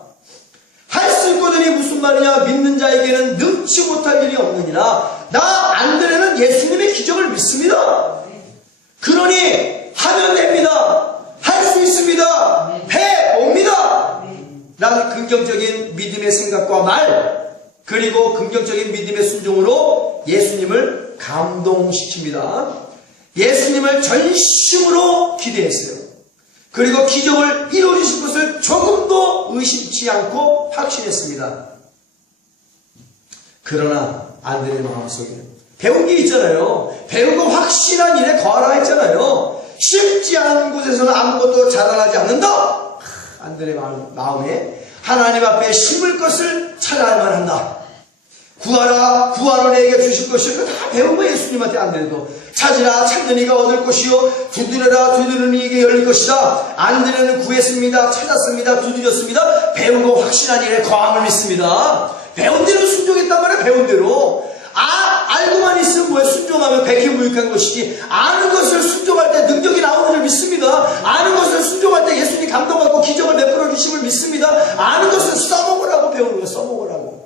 할 수 있거든이 무슨 말이냐? 믿는 자에게는 능치 못할 일이 없느니라. 나 안드레는 예수님의 기적을 믿습니다. 그러니 하면 됩니다. 할 수 있습니다. 해옵니다. 라는 긍정적인 믿음의 생각과 말, 그리고 긍정적인 믿음의 순종으로 예수님을 감동시킵니다. 예수님을 전심으로 기대했어요. 그리고 기적을 이루어주실 것을 조금도 의심치 않고 확신했습니다. 그러나 안드레의 마음속에 배운 게 있잖아요. 배우고 확신한 일에 거하라 했잖아요. 쉽지 않은 곳에서는 아무것도 자라나지 않는다. 안드레의 마음에 하나님 앞에 심을 것을 찾아야만 한다. 구하라, 구하라 내게 주실 것이요. 다 배운 거예요. 예수님한테 안드레도. 찾으라, 찾는 이가 얻을 것이요. 두드려라, 두드리는 이에게 열릴 것이다. 안드레는 구했습니다. 찾았습니다. 두드렸습니다. 배우고 확신한 일에 거함을 믿습니다. 배운 대로 순종했단 말이에요. 배운 대로. 알고만 있으면 뭐예요? 순종하면 백해무익한 것이지. 아는 것을 순종할 때 능력이 나오는 줄 믿습니다. 아는 것을 순종할 때 예수님 감동받고 기적을 베풀어 주심을 믿습니다. 아는 것을 써먹으라고 배우는 거예요. 써먹으라고.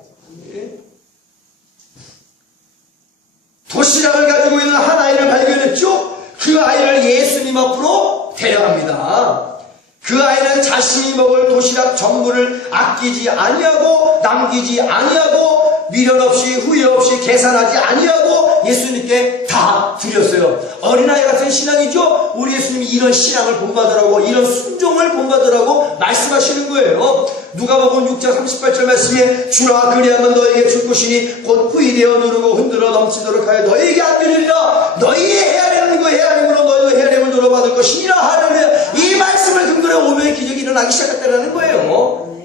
도시락을 가지고 있는 한 아이를 발견했죠. 그 아이를 예수님 앞으로 데려갑니다. 그 아이는 자신이 먹을 도시락 전부를 아끼지 아니하고 남기지 아니하고 미련 없이 후회 없이 계산하지 아니하고 예수님께 다 드렸어요. 어린아이 같은 신앙이죠. 우리 예수님이 이런 신앙을 본받으라고, 이런 순종을 본받으라고 말씀하시는 거예요. 누가복음 6장 38절 말씀에 주라 그리하면 너에게 줄 것이니 곧 후이되어 누르고 흔들어 넘치도록 하여 너에게 안겨주리라. 너희의 헤아리는 거 헤아림으로 너희도 헤아림을 누려받을 것이니라. 할렐루야. 이 말씀을 근거로 일어나기 시작했다는 거예요.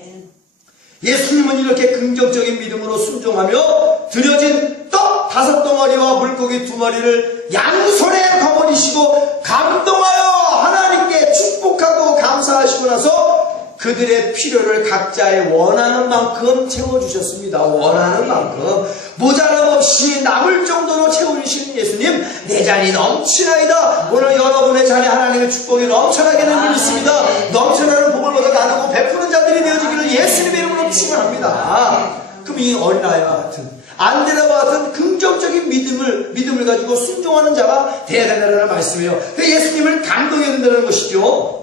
예수님은 이렇게 긍정적인 믿음으로 순종하며 드려진 떡 5덩어리와 물고기 2마리를 양손에 거머쥐시고 감동하여 하나님께 축복하고 감사하시고 나서 그들의 필요를 각자의 원하는 만큼 채워주셨습니다. 원하는 만큼 모자람 없이 남을 정도로 채워주시는 예수님, 내 잔이 넘치나이다. 오늘 여러분의 잔에 하나님의 축복이 넘쳐나게 될 줄 믿습니다. 넘쳐나는 복을 받아 나누고 베푸는 자들이 되어지기를 예수님의 이름으로 축원합니다. 그럼 이 어린아이와 같은 안드레와 같은 긍정적인 믿음을 가지고 순종하는 자가 되어야 된다는 말씀이에요. 예수님을 감동해야 된다는 것이죠.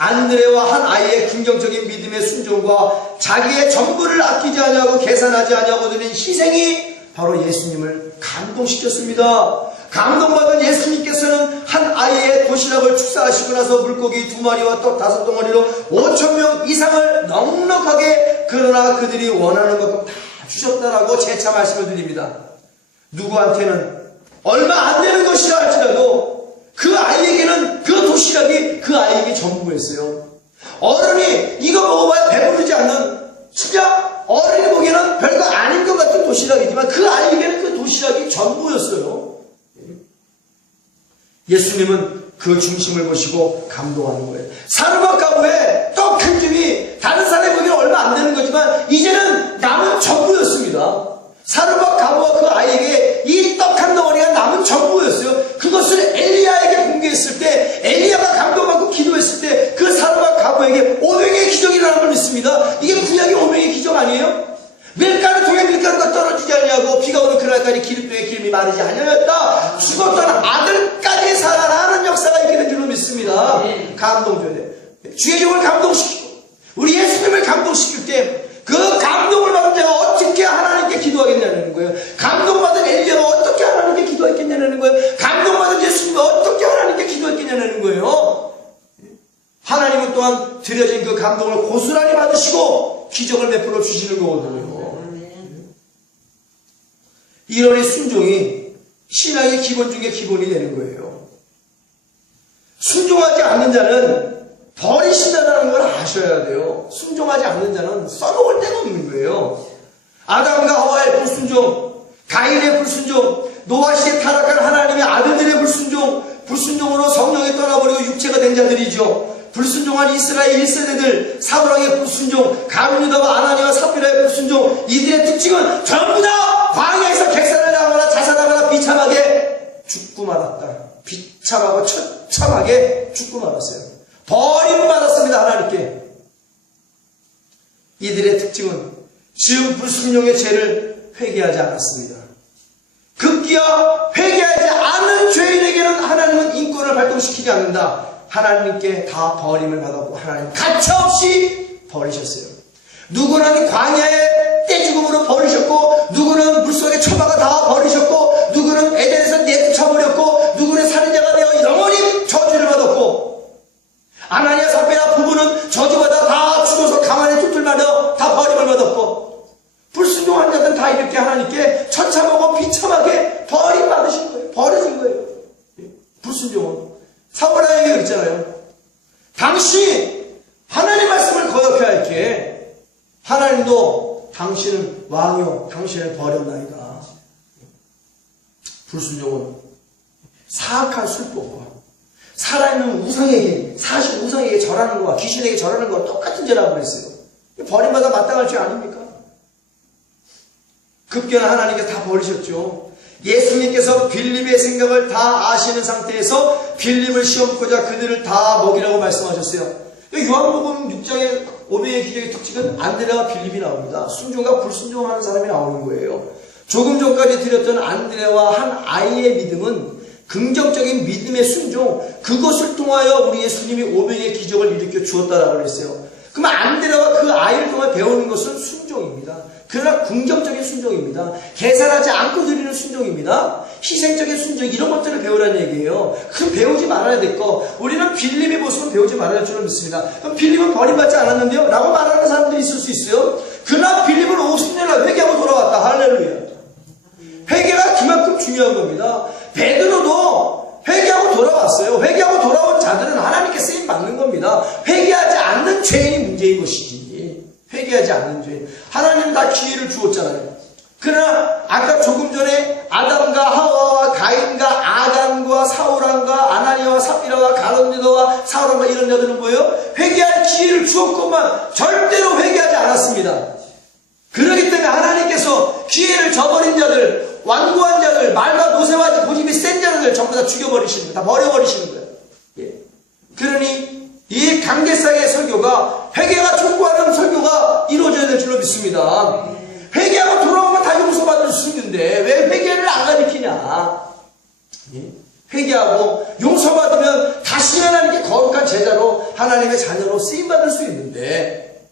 안드레와 한 아이의 긍정적인 믿음의 순종과 자기의 전부를 아끼지 아니하고 계산하지 아니하고 드린 희생이 바로 예수님을 감동시켰습니다. 감동받은 예수님께서는 한 아이의 도시락을 축사하시고 나서 물고기 2마리와 떡 5덩어리로 5,000명 이상을 넉넉하게 그러나 그들이 원하는 것만큼 다 주셨다라고 재차 말씀을 드립니다. 누구한테는 얼마 안 되는 것이라 할지라도 그 아이에게는 그 도시락이 그 아이에게 전부였어요. 어른이 이거 먹어봐야 배부르지 않는, 진짜 어른이 보기에는 별거 아닌 것 같은 도시락이지만 그 아이에게는 그 도시락이 전부였어요. 예수님은 그 중심을 보시고 감동하는 거예요. 사르밧 가부에 떡 한 줌이 다른 사람이 보기에는 얼마 안 되는 거지만 이제는 남은 전부였습니다. 사르밧 가부와 그 아이에게 이 떡 한 덩어리가 남은 전부였어요. 그것을 엘리야에게 공개했을 때, 엘리야가 감동받고 기도했을 때 그 사르밧 가부에게 오병의 기적이 일어난 걸 믿습니다. 이게 구약의 오병의 기적 아니에요? 밀가루 통에 밀가루가 떨어지지 않냐고, 비가 오는 그날까지 기름통에 기름이 마르지 않냐였다. 죽었던 아들까지 살아나는 역사가 있게 된 줄로 믿습니다. 감동전에 주의 종을 감동시키고 우리 예수님을 감동시킬 때 그 감동을 받은 자가 어떻게 하나님께 기도하겠냐는 거예요. 감동받은 엘리야가 어떻게 하나님께 기도했겠냐는 거예요. 감동받은 예수님이 어떻게 하나님께 기도했겠냐는 거예요. 하나님은 또한 드려진 그 감동을 고스란히 받으시고 기적을 베풀어 주시는 거거든요. 이런 순종이 신앙의 기본 중에 기본이 되는 거예요. 순종하지 않는 자는 버리신다는 걸 아셔야 돼요. 순종하지 않는 자는 써먹을 데가 없는 거예요. 아담과 하와의 불순종, 가인의 불순종, 노아 시대 타락한 하나님의 아들들의 불순종으로 성령이 떠나버리고 육체가 된 자들이죠. 불순종한 이스라엘 1세대들, 사브랑의 불순종, 가룟유다와 아나니와 삽비라의 불순종, 이들의 특징은 전부 다 광야에서 객사를 당하거나 자살하거나 비참하게 죽고 말았다. 비참하고 처참하게 죽고 말았어요. 버림받았습니다. 하나님께. 이들의 특징은 지은 불순종의 죄를 회개하지 않았습니다. 급기야 회개하지 않은 죄인에게는 하나님은 인권을 발동시키지 않는다. 하나님께 다 버림을 받았고 하나님 가차없이 버리셨어요. 누구는 광야에 떼죽음으로 버리셨고, 누구는 물속에 처마가 다 버리셨고, 누구는 에덴에서 내쫓아버렸고, 누구는 살인자가 되어 영원히 저주를 받았고, 아나니아 삽비라 부부는 저주받아 다 죽어서 가만히 툭틀마려 다 버림을 받았고, 불순종한 자들은 다 이렇게 하나님께 처참하고 비참하게 버림받으신 거예요. 버려진 거예요. 불순종은 사울아에게 그랬잖아요. 당신 하나님 말씀을 거역해야 할게 하나님도 당신은 왕이요 당신을 버렸나이다. 불순종은 사악한 술법과 살아있는 우상에게, 사실 우상에게 절하는 것과 귀신에게 절하는 것과 똑같은 죄라고 그랬어요. 버림받아 마땅할 죄 아닙니까? 급기야는 하나님께서 다 버리셨죠. 예수님께서 빌립의 생각을 다 아시는 상태에서 빌립을 시험고자 그들을 다 먹이라고 말씀하셨어요. 요한복음 6장의 오병의 기적의 특징은 안드레와 빌립이 나옵니다. 순종과 불순종하는 사람이 나오는 거예요. 조금 전까지 드렸던 안드레와 한 아이의 믿음은 긍정적인 믿음의 순종, 그것을 통하여 우리 예수님이 오병의 기적을 일으켜 주었다라고 했어요. 그러면 안드레와 그 아이를 통해 배우는 것은 순종입니다. 그러나 긍정적인 순종입니다. 계산하지 않고 드리는 순종입니다. 희생적인 순종, 이런 것들을 배우라는 얘기예요. 그럼 배우지 말아야 될 거, 우리는 빌립의 모습은 배우지 말아야 할 줄은 믿습니다. 그럼 빌립은 버림받지 않았는데요? 라고 말하는 사람들이 있을 수 있어요. 그러나 빌립은 50년을 회개하고 돌아왔다. 할렐루야. 회개가 그만큼 중요한 겁니다. 베드로도 회개하고 돌아왔어요. 회개하고 돌아온 자들은 하나님께 쓰임 받는 겁니다. 회개하지 죄인이 문제인 것이지. 회개하지 않는 죄인. 하나님은 다 기회를 주었잖아요. 그러나 아까 조금 전에 아담과 하와와 가인과 아간과 사울왕과 아나니아와 삽비라와 가론디도와 사울왕과 이런 자들은 뭐예요? 회개할 기회를 주었건만 절대로 회개하지 않았습니다. 그렇기 때문에 하나님께서 기회를 저버린 자들, 완고한 자들, 말과 노새와 고집이 센 자들 전부 다 죽여버리시는 거예요. 다 버려버리시는 거예요. 예. 그러니 이 강대상의 설교가 회개가 촉구하는 설교가 이루어져야 될 줄로 믿습니다. 회개하고 돌아오면 다 용서받을 수 있는데 왜 회개를 안 가르치냐? 예? 회개하고 용서받으면 다시 하나님께 거룩한 제자로 하나님의 자녀로 쓰임받을 수 있는데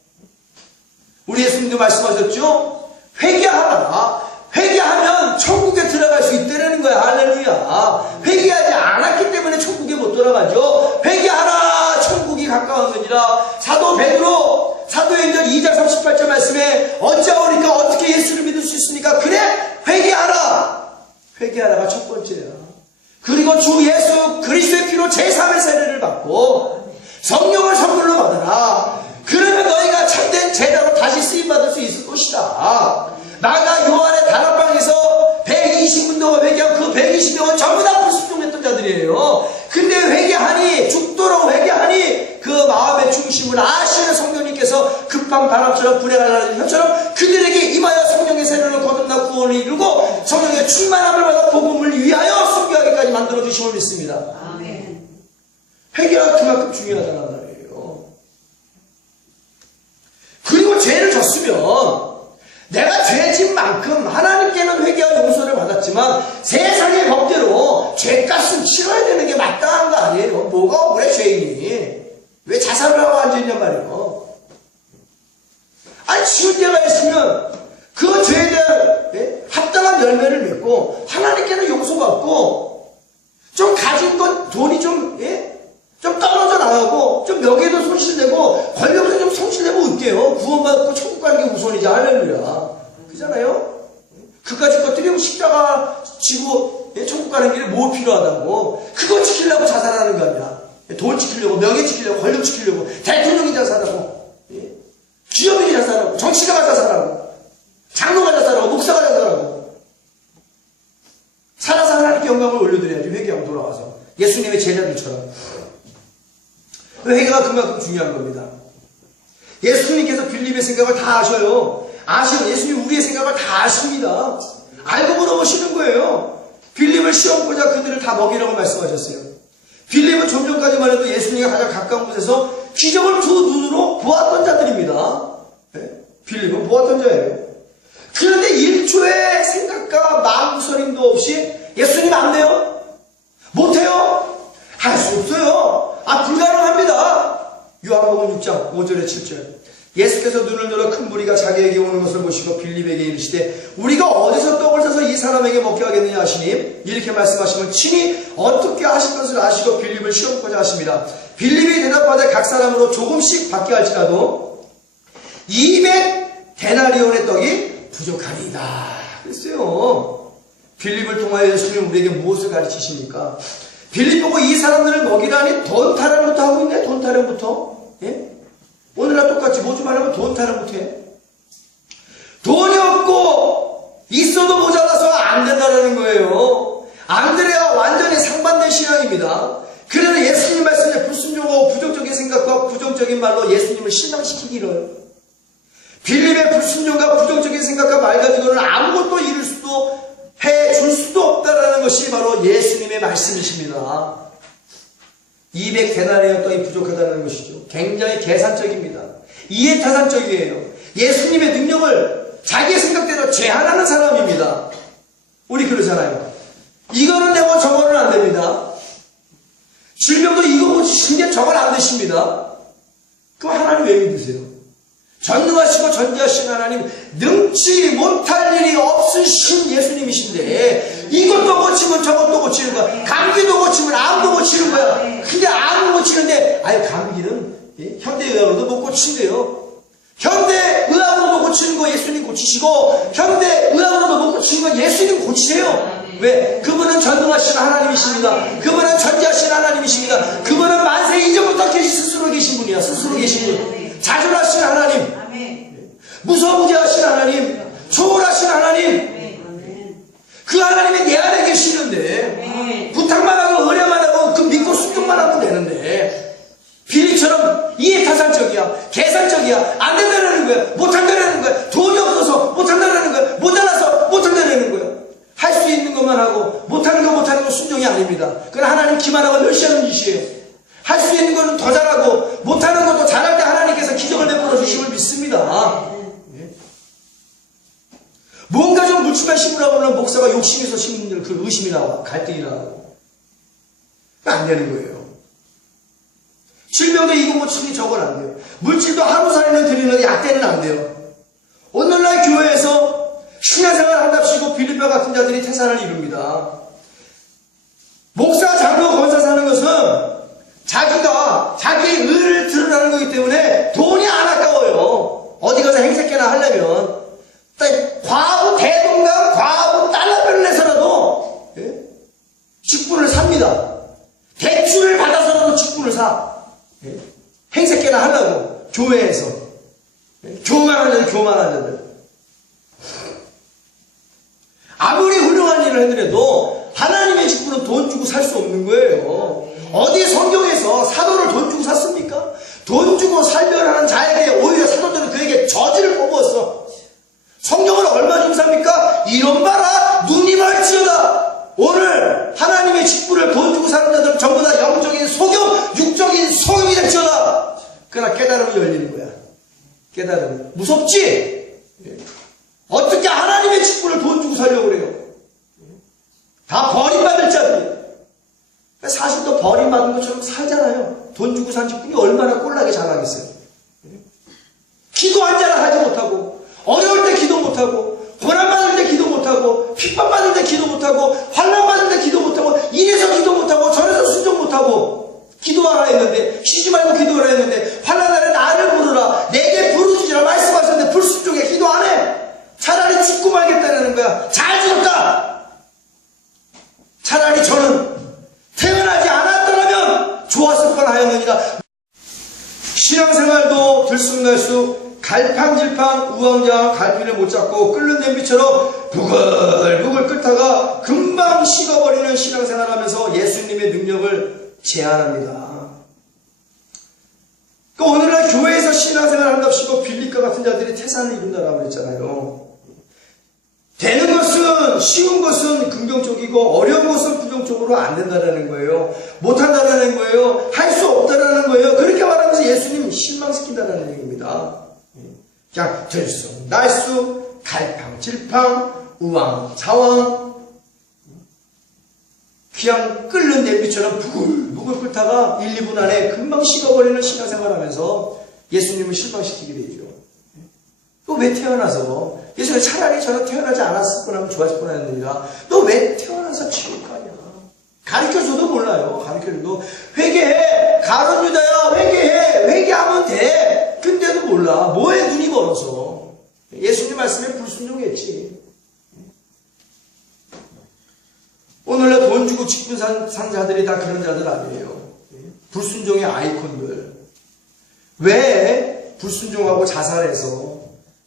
우리 예수님도 말씀하셨죠? 회개하라. 회개하면 천국에 들어갈 수 있다는 거야. 할렐루야. 회개하지 않았기 때문에 천국에 못 들어가죠. 회개하라. 천국이 가까웠느니라. 사도 베드로 사도행전 2장 38절 말씀에 어찌하오니까 어떻게 예수를 믿을 수 있습니까? 그래 회개하라. 회개하라가 첫 번째야. 그리고 주 예수 그리스도의 피로 제3의 세례를 받고 성령을 선물로 받아라. 그러면 너희가 참된 제자로 다시 쓰임받을 수 있을 것이다. 나가 요한의 다락방에서 120명 회개한 그 120명은 전부 다 불순종했던 자들이에요. 근데 회개하니 죽도록 회개하니 그 마음의 중심을 아시는 성령님께서 급한 바람처럼 불행하는 혀처럼 그들에게 임하여 성령의 세례를 거듭나 구원을 이루고 성령의 충만함을 받아 복음을 위하여 순교하기까지 만들어 주심을 믿습니다. 아멘. 회개가 그만큼 중요하다는 말이에요. 그리고 죄를 졌으면 내가 죄진 만큼 하나님께는 회개와 용서를 받았지만 세상의 법대로 죄값은 치러야 되는 게 마땅한 거 아니에요. 뭐가 억울해 죄인이. 왜 자살을 하고 앉아있냔 말이에요. 아니 지은 죄가 있으면 그 죄에 대한 합당한 열매를 맺고 하나님께는 용서받고 좀 가진 건 돈이 좀 떨어져 나가고 좀 명예도 손실되고 권력도 좀 손실되면 어때요? 구원받고 천국 가는 게 우선이지. 할렐루야. 그잖아요? 그까짓 것들이 십자가 지고 천국 가는 길에 뭐 필요하다고. 그거 지키려고 자살하는 거 아니야. 돈 지키려고, 명예 지키려고, 권력 지키려고, 대통령이 자살하고, 기업인이 자살하고, 정치가가 자살하고, 장로가 자살하고, 목사가 자살하고. 살아서 하나님께 영광을 올려드려야지. 회개하고 돌아와서 예수님의 제자들처럼. 회개가 그만큼 중요한 겁니다. 예수님께서 빌립의 생각을 다 아셔요. 예수님 우리의 생각을 다 아십니다. 알고 물어보시는 거예요. 빌립을 시험보자 그들을 다 먹이라고 말씀하셨어요. 빌립은 좀 전까지만 해도 예수님과 가장 가까운 곳에서 기적을 두 눈으로 보았던 자들입니다. 빌립은 보았던 자예요. 그런데 1초의 생각과 마음구설임도 없이 예수님 안 돼요? 못해요? 할 수 없어요. 불가능합니다. 요한복음 6장 5절에 7절. 예수께서 눈을 들어 큰 무리가 자기에게 오는 것을 보시고 빌립에게 이르시되 우리가 어디서 떡을 사서 이 사람에게 먹게 하겠느냐 하시니 이렇게 말씀하시면 친히 어떻게 하실 것을 아시고 빌립을 시험코자 하십니다. 빌립이 대답하되 각 사람으로 조금씩 받게 할지라도 200데나리온의 떡이 부족하리이다. 그랬어요. 빌립을 통하여 예수님은 우리에게 무엇을 가르치십니까? 빌립 보고 이 사람들을 먹이라니 돈 타령부터 하고 있네. 돈 타령부터. 오늘날 똑같이 뭐 좀 하려면 돈 타령부터 해. 돈이 없고 있어도 모자라서 안 된다는 거예요. 안드레와 완전히 상반된 신앙입니다. 그래서 예수님 말씀에 불순종하고 부정적인 생각과 부정적인 말로 예수님을 실망시키기를. 빌립의 불순종과 부정적인 생각과 말 가지고는 아무것도 이룰 수도 해줄 수도 없다라는 것이 바로 예수님의 말씀이십니다. 200데나리온 떡이 부족하다는 것이죠. 굉장히 계산적입니다. 이해타산적이에요. 예수님의 능력을 자기의 생각대로 제한하는 사람입니다. 우리 그러잖아요. 이거는 되고 저거는 안 됩니다. 질병도 이거 고치신 게 저건 안 되십니다. 그럼 하나님 왜 믿으세요? 전능하시고 전지하신 하나님, 능치 못할 일이 없으신 예수님이신데 이것도 고치면 저것도 고치는 거야. 감기도 고치면 암도 고치는 거야. 근데 암도 고치는데 감기는 현대의학으로도 못 고친대요. 현대의학으로도 고치는 거 예수님 고치시고 현대의학으로도 못 고치는 거 예수님 고치세요. 왜? 그분은 전능하신 하나님이십니다. 그분은 전지하신 하나님이십니다. 그분은 만세 이전부터 스스로 계신 분이야. 스스로 계신 분. 무서무지하신 하나님, 초월하신 하나님, 그 하나님이 내 안에 계시는데 부탁만 하고 의뢰만 하고 그 믿고 순종만 하면 되는데 비리처럼 이해타산적이야, 계산적이야, 안 된다는 거야, 못한다는 거야, 돈이 없어서 못한다는 거야, 모자라서 못한다는 거야. 할 수 있는 것만 하고 못하는 거 순종이 아닙니다. 그건 하나님 기만하고 멸시하는 짓이에요. 할 수 있는 거는 더 잘하고 못하는 것도 잘할 때 하나님께서 기적을 베풀어 주심을 믿습니다. 뭔가 좀 묻지마 심으라고 하면 목사가 욕심에서 심는 일, 그 의심이 나와, 갈등이 나고 안 되는 거예요. 질병도 이거 뭐 치기 저건 안 돼요. 물질도 하루 살이는 드리는 약대는 안 돼요. 오늘날 교회에서 신앙생활 한답시고 빌립보 같은 자들이 태산을 이룹니다. 목사, 장로, 권사 사는 것은 자기가 자기의 의를 드러나는 거기 때문에 돈이 안 아까워요. 어디 가서 행색계나 하려면 과부 대동강 과부 달러별을 내서라도 직분을 삽니다. 대출을 받아서라도 직분을 사. 행색계나 하려고 교회에서 교만한 자들 아무리 훌륭한 일을 해더라도 하나님의 직분은 돈 주고 살 수 없는 거예요. 어디 성경에서 사도를 돈 주고 샀습니까? 돈 주고 살면하는 자에게 오히려 사도들은 그에게 저지를 뽑았어. 성경을 얼마 주고 삽니까? 이런 봐라 눈이 멀지어다. 오늘 하나님의 직분을 돈 주고 사는 자들은 전부 다 영적인 소경, 육적인 소경이 될지어다. 그러나 깨달음이 열리는 거야. 깨달음이 무섭지? 어떻게 하나님의 직분을 돈 주고 살려고 그래요? 다 버림받을 자들이에요. 사실 또 버림받은 것처럼 살잖아요. 돈 주고 산 직분이 얼마나 꼴나게 잘하겠어요. 기도 한 자를 하지 못하고, 어려울 때 기도 못하고, 고난받을 때 기도 못하고, 핍박받을 때 기도 못하고, 환난받을 때 기도 못하고, 이래서 기도 못하고, 저래서 순종 못하고, 기도하라 했는데, 쉬지 말고 기도하라 했는데, 환난날에 나를 부르라, 내게 부르짖으라 말씀하셨는데 불순종에 기도 안 해. 차라리 죽고 말겠다는 거야. 잘 죽었다. 차라리 저는 태어나지 않았더라면 좋았을 뻔하였느니라. 신앙생활도 들쑥날쑥 갈팡질팡 우왕좌왕 갈피를 못 잡고 끓는 냄비처럼 부글부글 끓다가 금방 식어버리는 신앙생활하면서 예수님의 능력을 제한합니다. 오늘날 교회에서 신앙생활 한답시고 빌립과 같은 자들이 태산을 이룬다라고 그랬잖아요. 되는 것은, 쉬운 것은 긍정적이고 어려운 것은 부정적으로 안 된다라는 거예요. 못한다라는 거예요. 할 수 없다라는 거예요. 그렇게 말하면서 예수님 실망시킨다라는 얘기입니다. 그냥 들쑥 날쑥 갈팡질팡 우왕좌왕 그냥 끓는 냄비처럼 부글부글 끓다가 1, 2분 안에 금방 식어버리는 신앙생활 하면서 예수님을 실망시키게 되죠. 너 왜 태어나서 예수님 차라리 저는 태어나지 않았을 뻔하면 좋았을 뻔했느니라. 너 왜 태어나서 지옥 가냐. 가르쳐줘도 몰라요. 가르쳐줘도 회개해. 가룟 유다야 회개해. 회개하면 돼. 근데도 몰라. 뭐에 눈이 멀어서. 예수님 말씀에 불순종했지. 오늘날 돈 주고 직분 산 자들이 다 그런 자들 아니에요. 불순종의 아이콘들. 왜 불순종하고 자살해서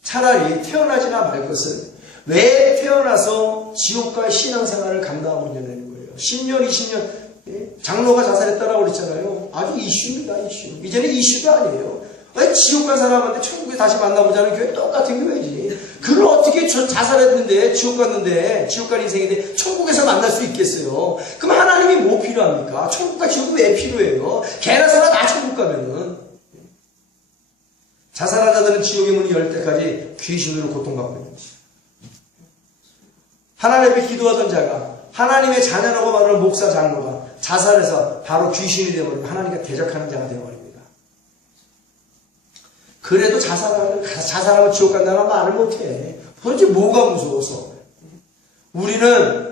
차라리 태어나지나 말 것을 왜 태어나서 지옥과의 신앙생활을 감당하고 있냐는 거예요. 10년, 20년 장로가 자살했다라고 그랬잖아요. 아주 이슈입니다. 이슈. 이제는 이슈도 아니에요. 왜 지옥 간 사람한테 천국에 다시 만나보자는 교회 똑같은 교회지. 그걸 어떻게 자살했는데 지옥 갔는데 지옥 간 인생인데 천국에서 만날 수 있겠어요. 그럼 하나님이 뭐 필요합니까? 천국과 지옥이 왜 필요해요? 개나 소나 다 천국 가면은. 자살한 자들은 지옥의 문이 열 때까지 귀신으로 고통받고 있는 거죠. 하나님 앞에 기도하던 자가 하나님의 자녀라고 말하는 목사 장로가 자살해서 바로 귀신이 되어버리고 하나님과 대적하는 자가 되어버립니다. 그래도 자살하면 지옥 간다는 말을 못해. 도대체 뭐가 무서워서. 우리는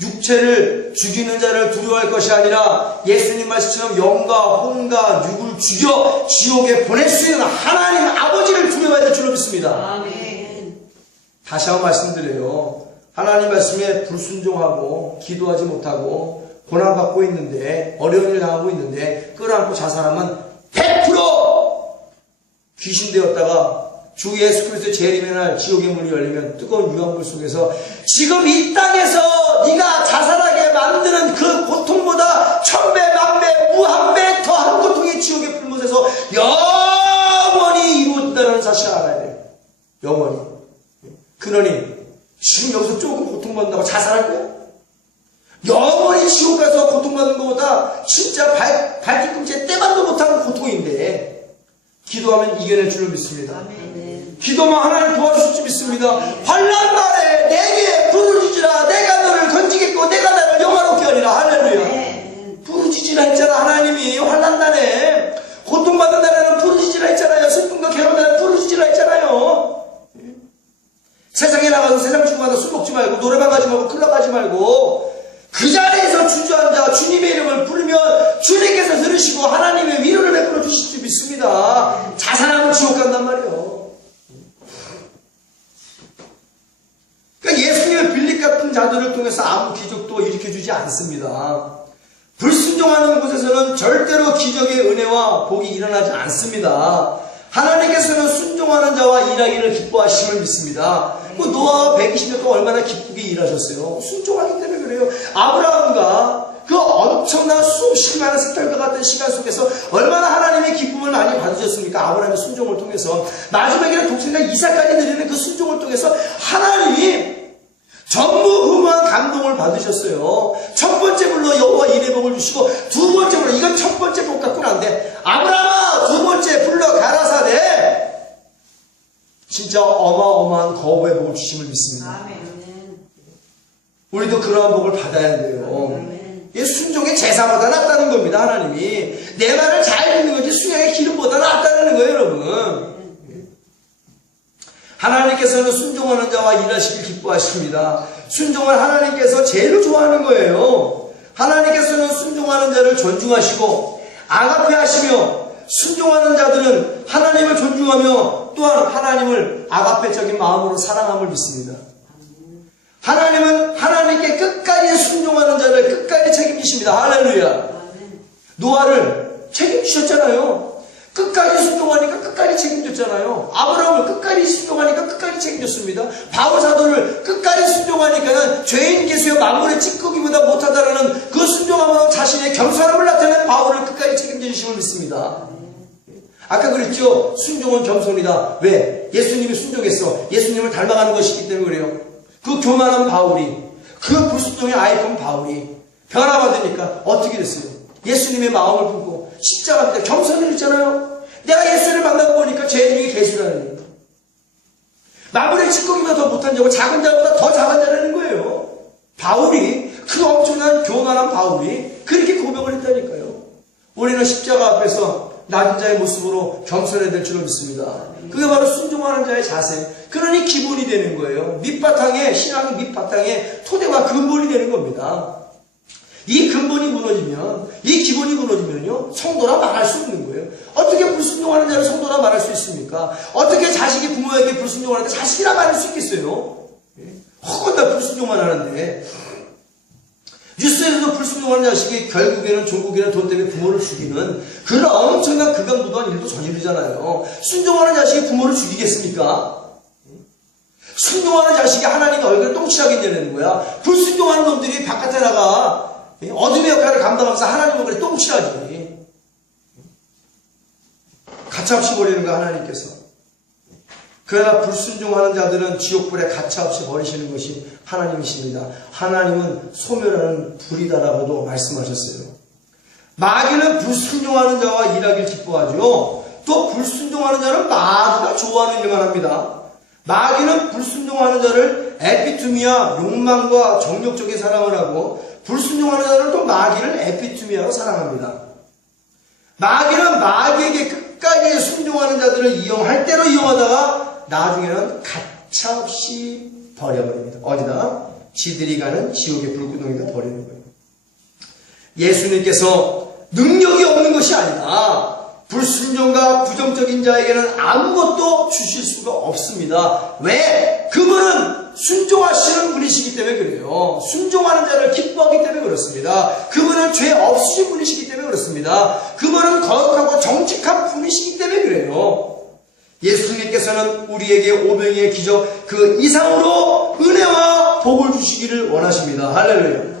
육체를 죽이는 자를 두려워할 것이 아니라 예수님 말씀처럼 영과 혼과 육을 죽여 지옥에 보낼 수 있는 하나님 아버지를 두려워해야 될 줄로 믿습니다. 아멘. 다시 한번 말씀드려요. 하나님 말씀에 불순종하고 기도하지 못하고 고난받고 있는데 어려운 일 당하고 있는데 끌어안고 자살하면 100% 귀신 되었다가 주 예수 그리스도의 재림의 날 지옥의 문이 열리면 뜨거운 유황불 속에서 지금 이 땅에서 네가 자살하게 만드는 그 고통보다 천배 만배 무한배 더한 고통이 지옥의 불못에서 영원히 이루어진다는 사실을 알아야 돼요. 영원히. 그러니 지금 여기서 조금 고통받는다고 자살할 거야? 영원히 지옥 가서 고통받는 것보다 진짜 발뒤꿈치에 때만도 못하는 고통인데 기도하면 이겨낼 줄로 믿습니다. 아멘. 기도만 하나님 도와주실 줄 믿습니다. 환난 날에 내게 부르짖으라. 내가 너를 건지겠고 내가 나를 영화롭게 하리라. 할렐루야. 부르짖으라 했잖아. 하나님이 환난 날에 고통받는 날에는 부르짖으라 했잖아요. 슬픔과 괴로운 날에 부르짖으라 했잖아요. 세상에 나가서 세상 친구마다 술 먹지 말고 노래방 가지 말고 클럽 가지 말고 그 자리에서 주저앉아 주님의 이름을 부르면 주님께서 들으시고 하나님의 위로를 베풀어 주실 줄 믿습니다. 자살하면 지옥 간단 말이에요. 그러니까 예수님의 빌립 같은 자들을 통해서 아무 기적도 일으켜주지 않습니다. 불순종하는 곳에서는 절대로 기적의 은혜와 복이 일어나지 않습니다. 하나님께서는 순종하는 자와 일하기를 기뻐하심을 믿습니다. 그 노아와 120년 동안 얼마나 기쁘게 일하셨어요. 순종하기 때문에 그래요. 아브라함과 그 엄청난 수없이 많은 색달과 같은 시간 속에서 얼마나 하나님의 기쁨을 많이 받으셨습니까? 아브라함의 순종을 통해서 마지막에는 독생자 이삭까지 드리는 그 순종을 통해서 하나님이 전무후무한 감동을 받으셨어요. 첫 번째 불로 여호와 이레 복을 주시고 두 번째 불로 이건 첫 번째 복 갖고는 안 돼. 아브라함아 두 번째 불러 가라사대 진짜 어마어마한 거부의 복을 주심을 믿습니다. 아멘. 우리도 그러한 복을 받아야 돼요. 이 순종의 제사보다 낫다는 겁니다. 하나님이 내 말을 잘 듣는 거지 수양의 기름보다 낫다는 거예요. 여러분 하나님께서는 순종하는 자와 일하시길 기뻐하십니다. 순종을 하나님께서 제일 좋아하는 거예요. 하나님께서는 순종하는 자를 존중하시고 아가페하시며 순종하는 자들은 하나님을 존중하며 또한 하나님을 아가페적인 마음으로 사랑함을 믿습니다. 하나님은 하나님께 끝까지 순종하는 자를 끝까지 책임지십니다. 할렐루야. 노아를 책임지셨잖아요. 끝까지 순종하니까 끝까지 책임졌잖아요. 아브라함을 끝까지 순종하니까 끝까지 책임졌습니다. 바울 사도를 끝까지 순종하니까는 죄인 개수의 만물의 찌꺼기보다 못하다라는 그 순종함으로 자신의 겸손함을 나타낸 바울을 끝까지 책임져 주심을 믿습니다. 아까 그랬죠. 순종은 겸손이다. 왜? 예수님이 순종했어. 예수님을 닮아가는 것이기 때문에 그래요. 그 교만한 바울이 그 불순종의 아이콘 바울이 변화받으니까 어떻게 됐어요? 예수님의 마음을 품고 십자가 밑에 겸손을 했잖아요. 내가 예수를 만나고 보니까 죄인 중에 개수라는 거예요. 만물의 찌꺼기보다 더 못한 자고 작은 자보다 더 작은 자라는 거예요. 바울이 그 엄청난 교만한 바울이 그렇게 고백을 했다니까요. 우리는 십자가 앞에서 낮은 자의 모습으로 겸손해야 될 줄로 믿습니다. 그게 바로 순종하는 자의 자세. 그러니 기본이 되는 거예요. 밑바탕에 신앙의 밑바탕에 토대와 근본이 되는 겁니다. 이 근본이 무너지면 이 기본이 무너지면요 성도라 말할 수 없는 거예요. 어떻게 불순종하는 자를 성도라 말할 수 있습니까? 어떻게 자식이 부모에게 불순종하는데 자식이라 말할 수 있겠어요? 허건다 불순종만 하는데 뉴스에서도 불순종하는 자식이 결국에는 종국에는 돈 때문에 부모를 죽이는 그런 엄청난 극악무도한 일도 저지르잖아요. 순종하는 자식이 부모를 죽이겠습니까? 순종하는 자식이 하나님의 얼굴에 똥칠하겠냐는 거야. 불순종하는 놈들이 바깥에 나가 어둠의 역할을 감당하면서 하나님 얼굴에 똥칠하지. 가차없이 버리는 거야 하나님께서. 그러나 불순종하는 자들은 지옥불에 가차없이 버리시는 것이 하나님이십니다. 하나님은 소멸하는 불이다라고도 말씀하셨어요. 마귀는 불순종하는 자와 일하길 기뻐하죠. 또 불순종하는 자는 마귀가 좋아하는 일만 합니다. 마귀는 불순종하는 자를 에피투미아, 욕망과 정욕 쪽에 사랑을 하고 불순종하는 자는 또 마귀를 에피투미아로 사랑합니다. 마귀는 마귀에게 끝까지 순종하는 자들을 이용할 대로 이용하다가 나중에는 가차없이 버려버립니다. 어디다? 지들이 가는 지옥의 불구덩이가 버리는 거예요. 예수님께서 능력이 없는 것이 아니라 불순종과 부정적인 자에게는 아무것도 주실 수가 없습니다. 왜? 그분은 순종하시는 분이시기 때문에 그래요. 순종하는 자를 기뻐하기 때문에 그렇습니다. 그분은 죄 없으신 분이시기 때문에 그렇습니다. 그분은 거룩하고 정직한 분이시기 때문에 그래요. 예수님께서는 우리에게 오병이의 기적 그 이상으로 은혜와 복을 주시기를 원하십니다. 할렐루야.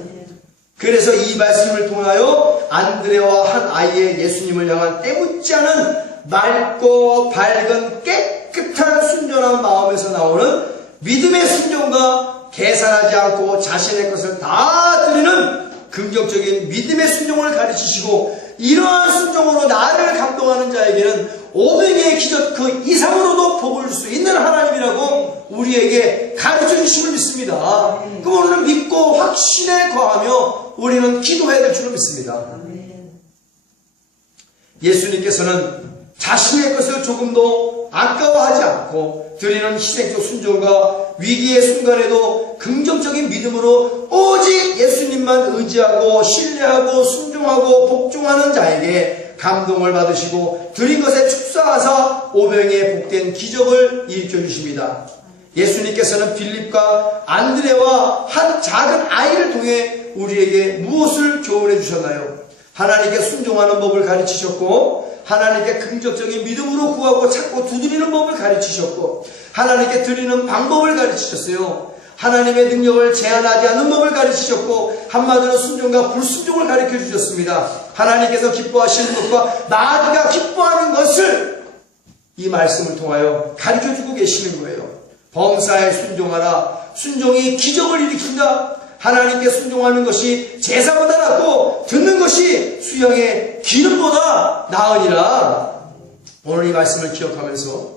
그래서 이 말씀을 통하여 안드레와 한 아이의 예수님을 향한 때묻지 않은 맑고 밝은 깨끗한 순전한 마음에서 나오는 믿음의 순종과 계산하지 않고 자신의 것을 다 드리는 긍정적인 믿음의 순종을 가르치시고, 이러한 순종으로 나를 감동하는 자에게는 오병이의 기적 그 이상으로도 복을 줄 수 있는 하나님이라고 우리에게 가르쳐 주심을 믿습니다. 그럼 우리는 믿고 확신에 거하며 우리는 기도해야 될 줄을 믿습니다. 예수님께서는 자신의 것을 조금도 아까워하지 않고 드리는 희생적 순종과 위기의 순간에도 긍정적인 믿음으로 오직 예수님만 의지하고 신뢰하고 순종하고 복종하는 자에게 감동을 받으시고 드린 것에 축사하사 오병이의 복된 기적을 일으켜 주십니다. 예수님께서는 빌립과 안드레와 한 작은 아이를 통해 우리에게 무엇을 교훈해 주셨나요? 하나님께 순종하는 법을 가르치셨고, 하나님께 긍정적인 믿음으로 구하고 찾고 두드리는 법을 가르치셨고, 하나님께 드리는 방법을 가르치셨어요. 하나님의 능력을 제한하지 않는 법을 가르치셨고, 한마디로 순종과 불순종을 가르쳐 주셨습니다. 하나님께서 기뻐하시는 것과 나가 기뻐하는 것을 이 말씀을 통하여 가르쳐 주고 계시는 거예요. 범사에 순종하라. 순종이 기적을 일으킨다. 하나님께 순종하는 것이 제사보다 낫고 듣는 것이 수양의 기름보다 나으니라. 오늘 이 말씀을 기억하면서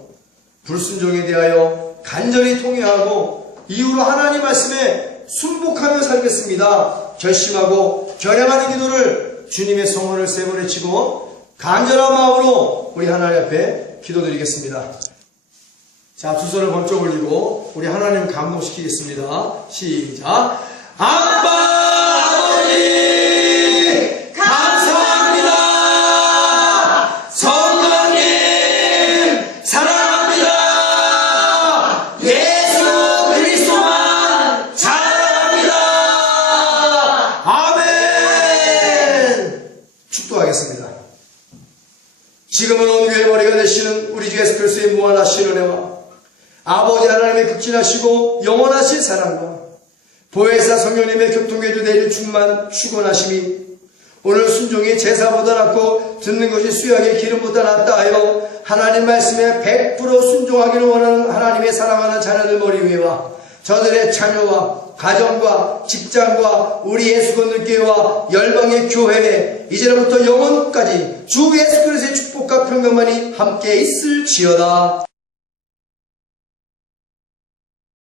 불순종에 대하여 간절히 통회하고 이후로 하나님 말씀에 순복하며 살겠습니다. 결심하고 결행하는 기도를 주님의 성원을 세 번 외치고 간절한 마음으로 우리 하나님 앞에 기도드리겠습니다. 자, 두 손을 번쩍 올리고 우리 하나님 감동시키겠습니다. 시작. 아빠 아버지 감사합니다. 성령님 사랑합니다. 예수 그리스도만 사랑합니다. 아멘. 축도하겠습니다. 지금은 온 교회 머리가 되시는 우리 주 예수 그리스도의 무한하신 은혜와 아버지 하나님의 극진하시고 영원하신 사랑과 보혜사 성령님의 교통해주 내일 충만 축원하심이 오늘 순종이 제사보다 낫고 듣는 것이 수양의 기름보다 낫다 하여 하나님 말씀에 100% 순종하기를 원하는 하나님의 사랑하는 자녀들 머리 위에와 저들의 자녀와 가정과 직장과 우리 예수 건너교회와 열방의 교회에 이제로부터 영원까지 주 예수 그리스도의 축복과 평강만이 함께 있을지어다.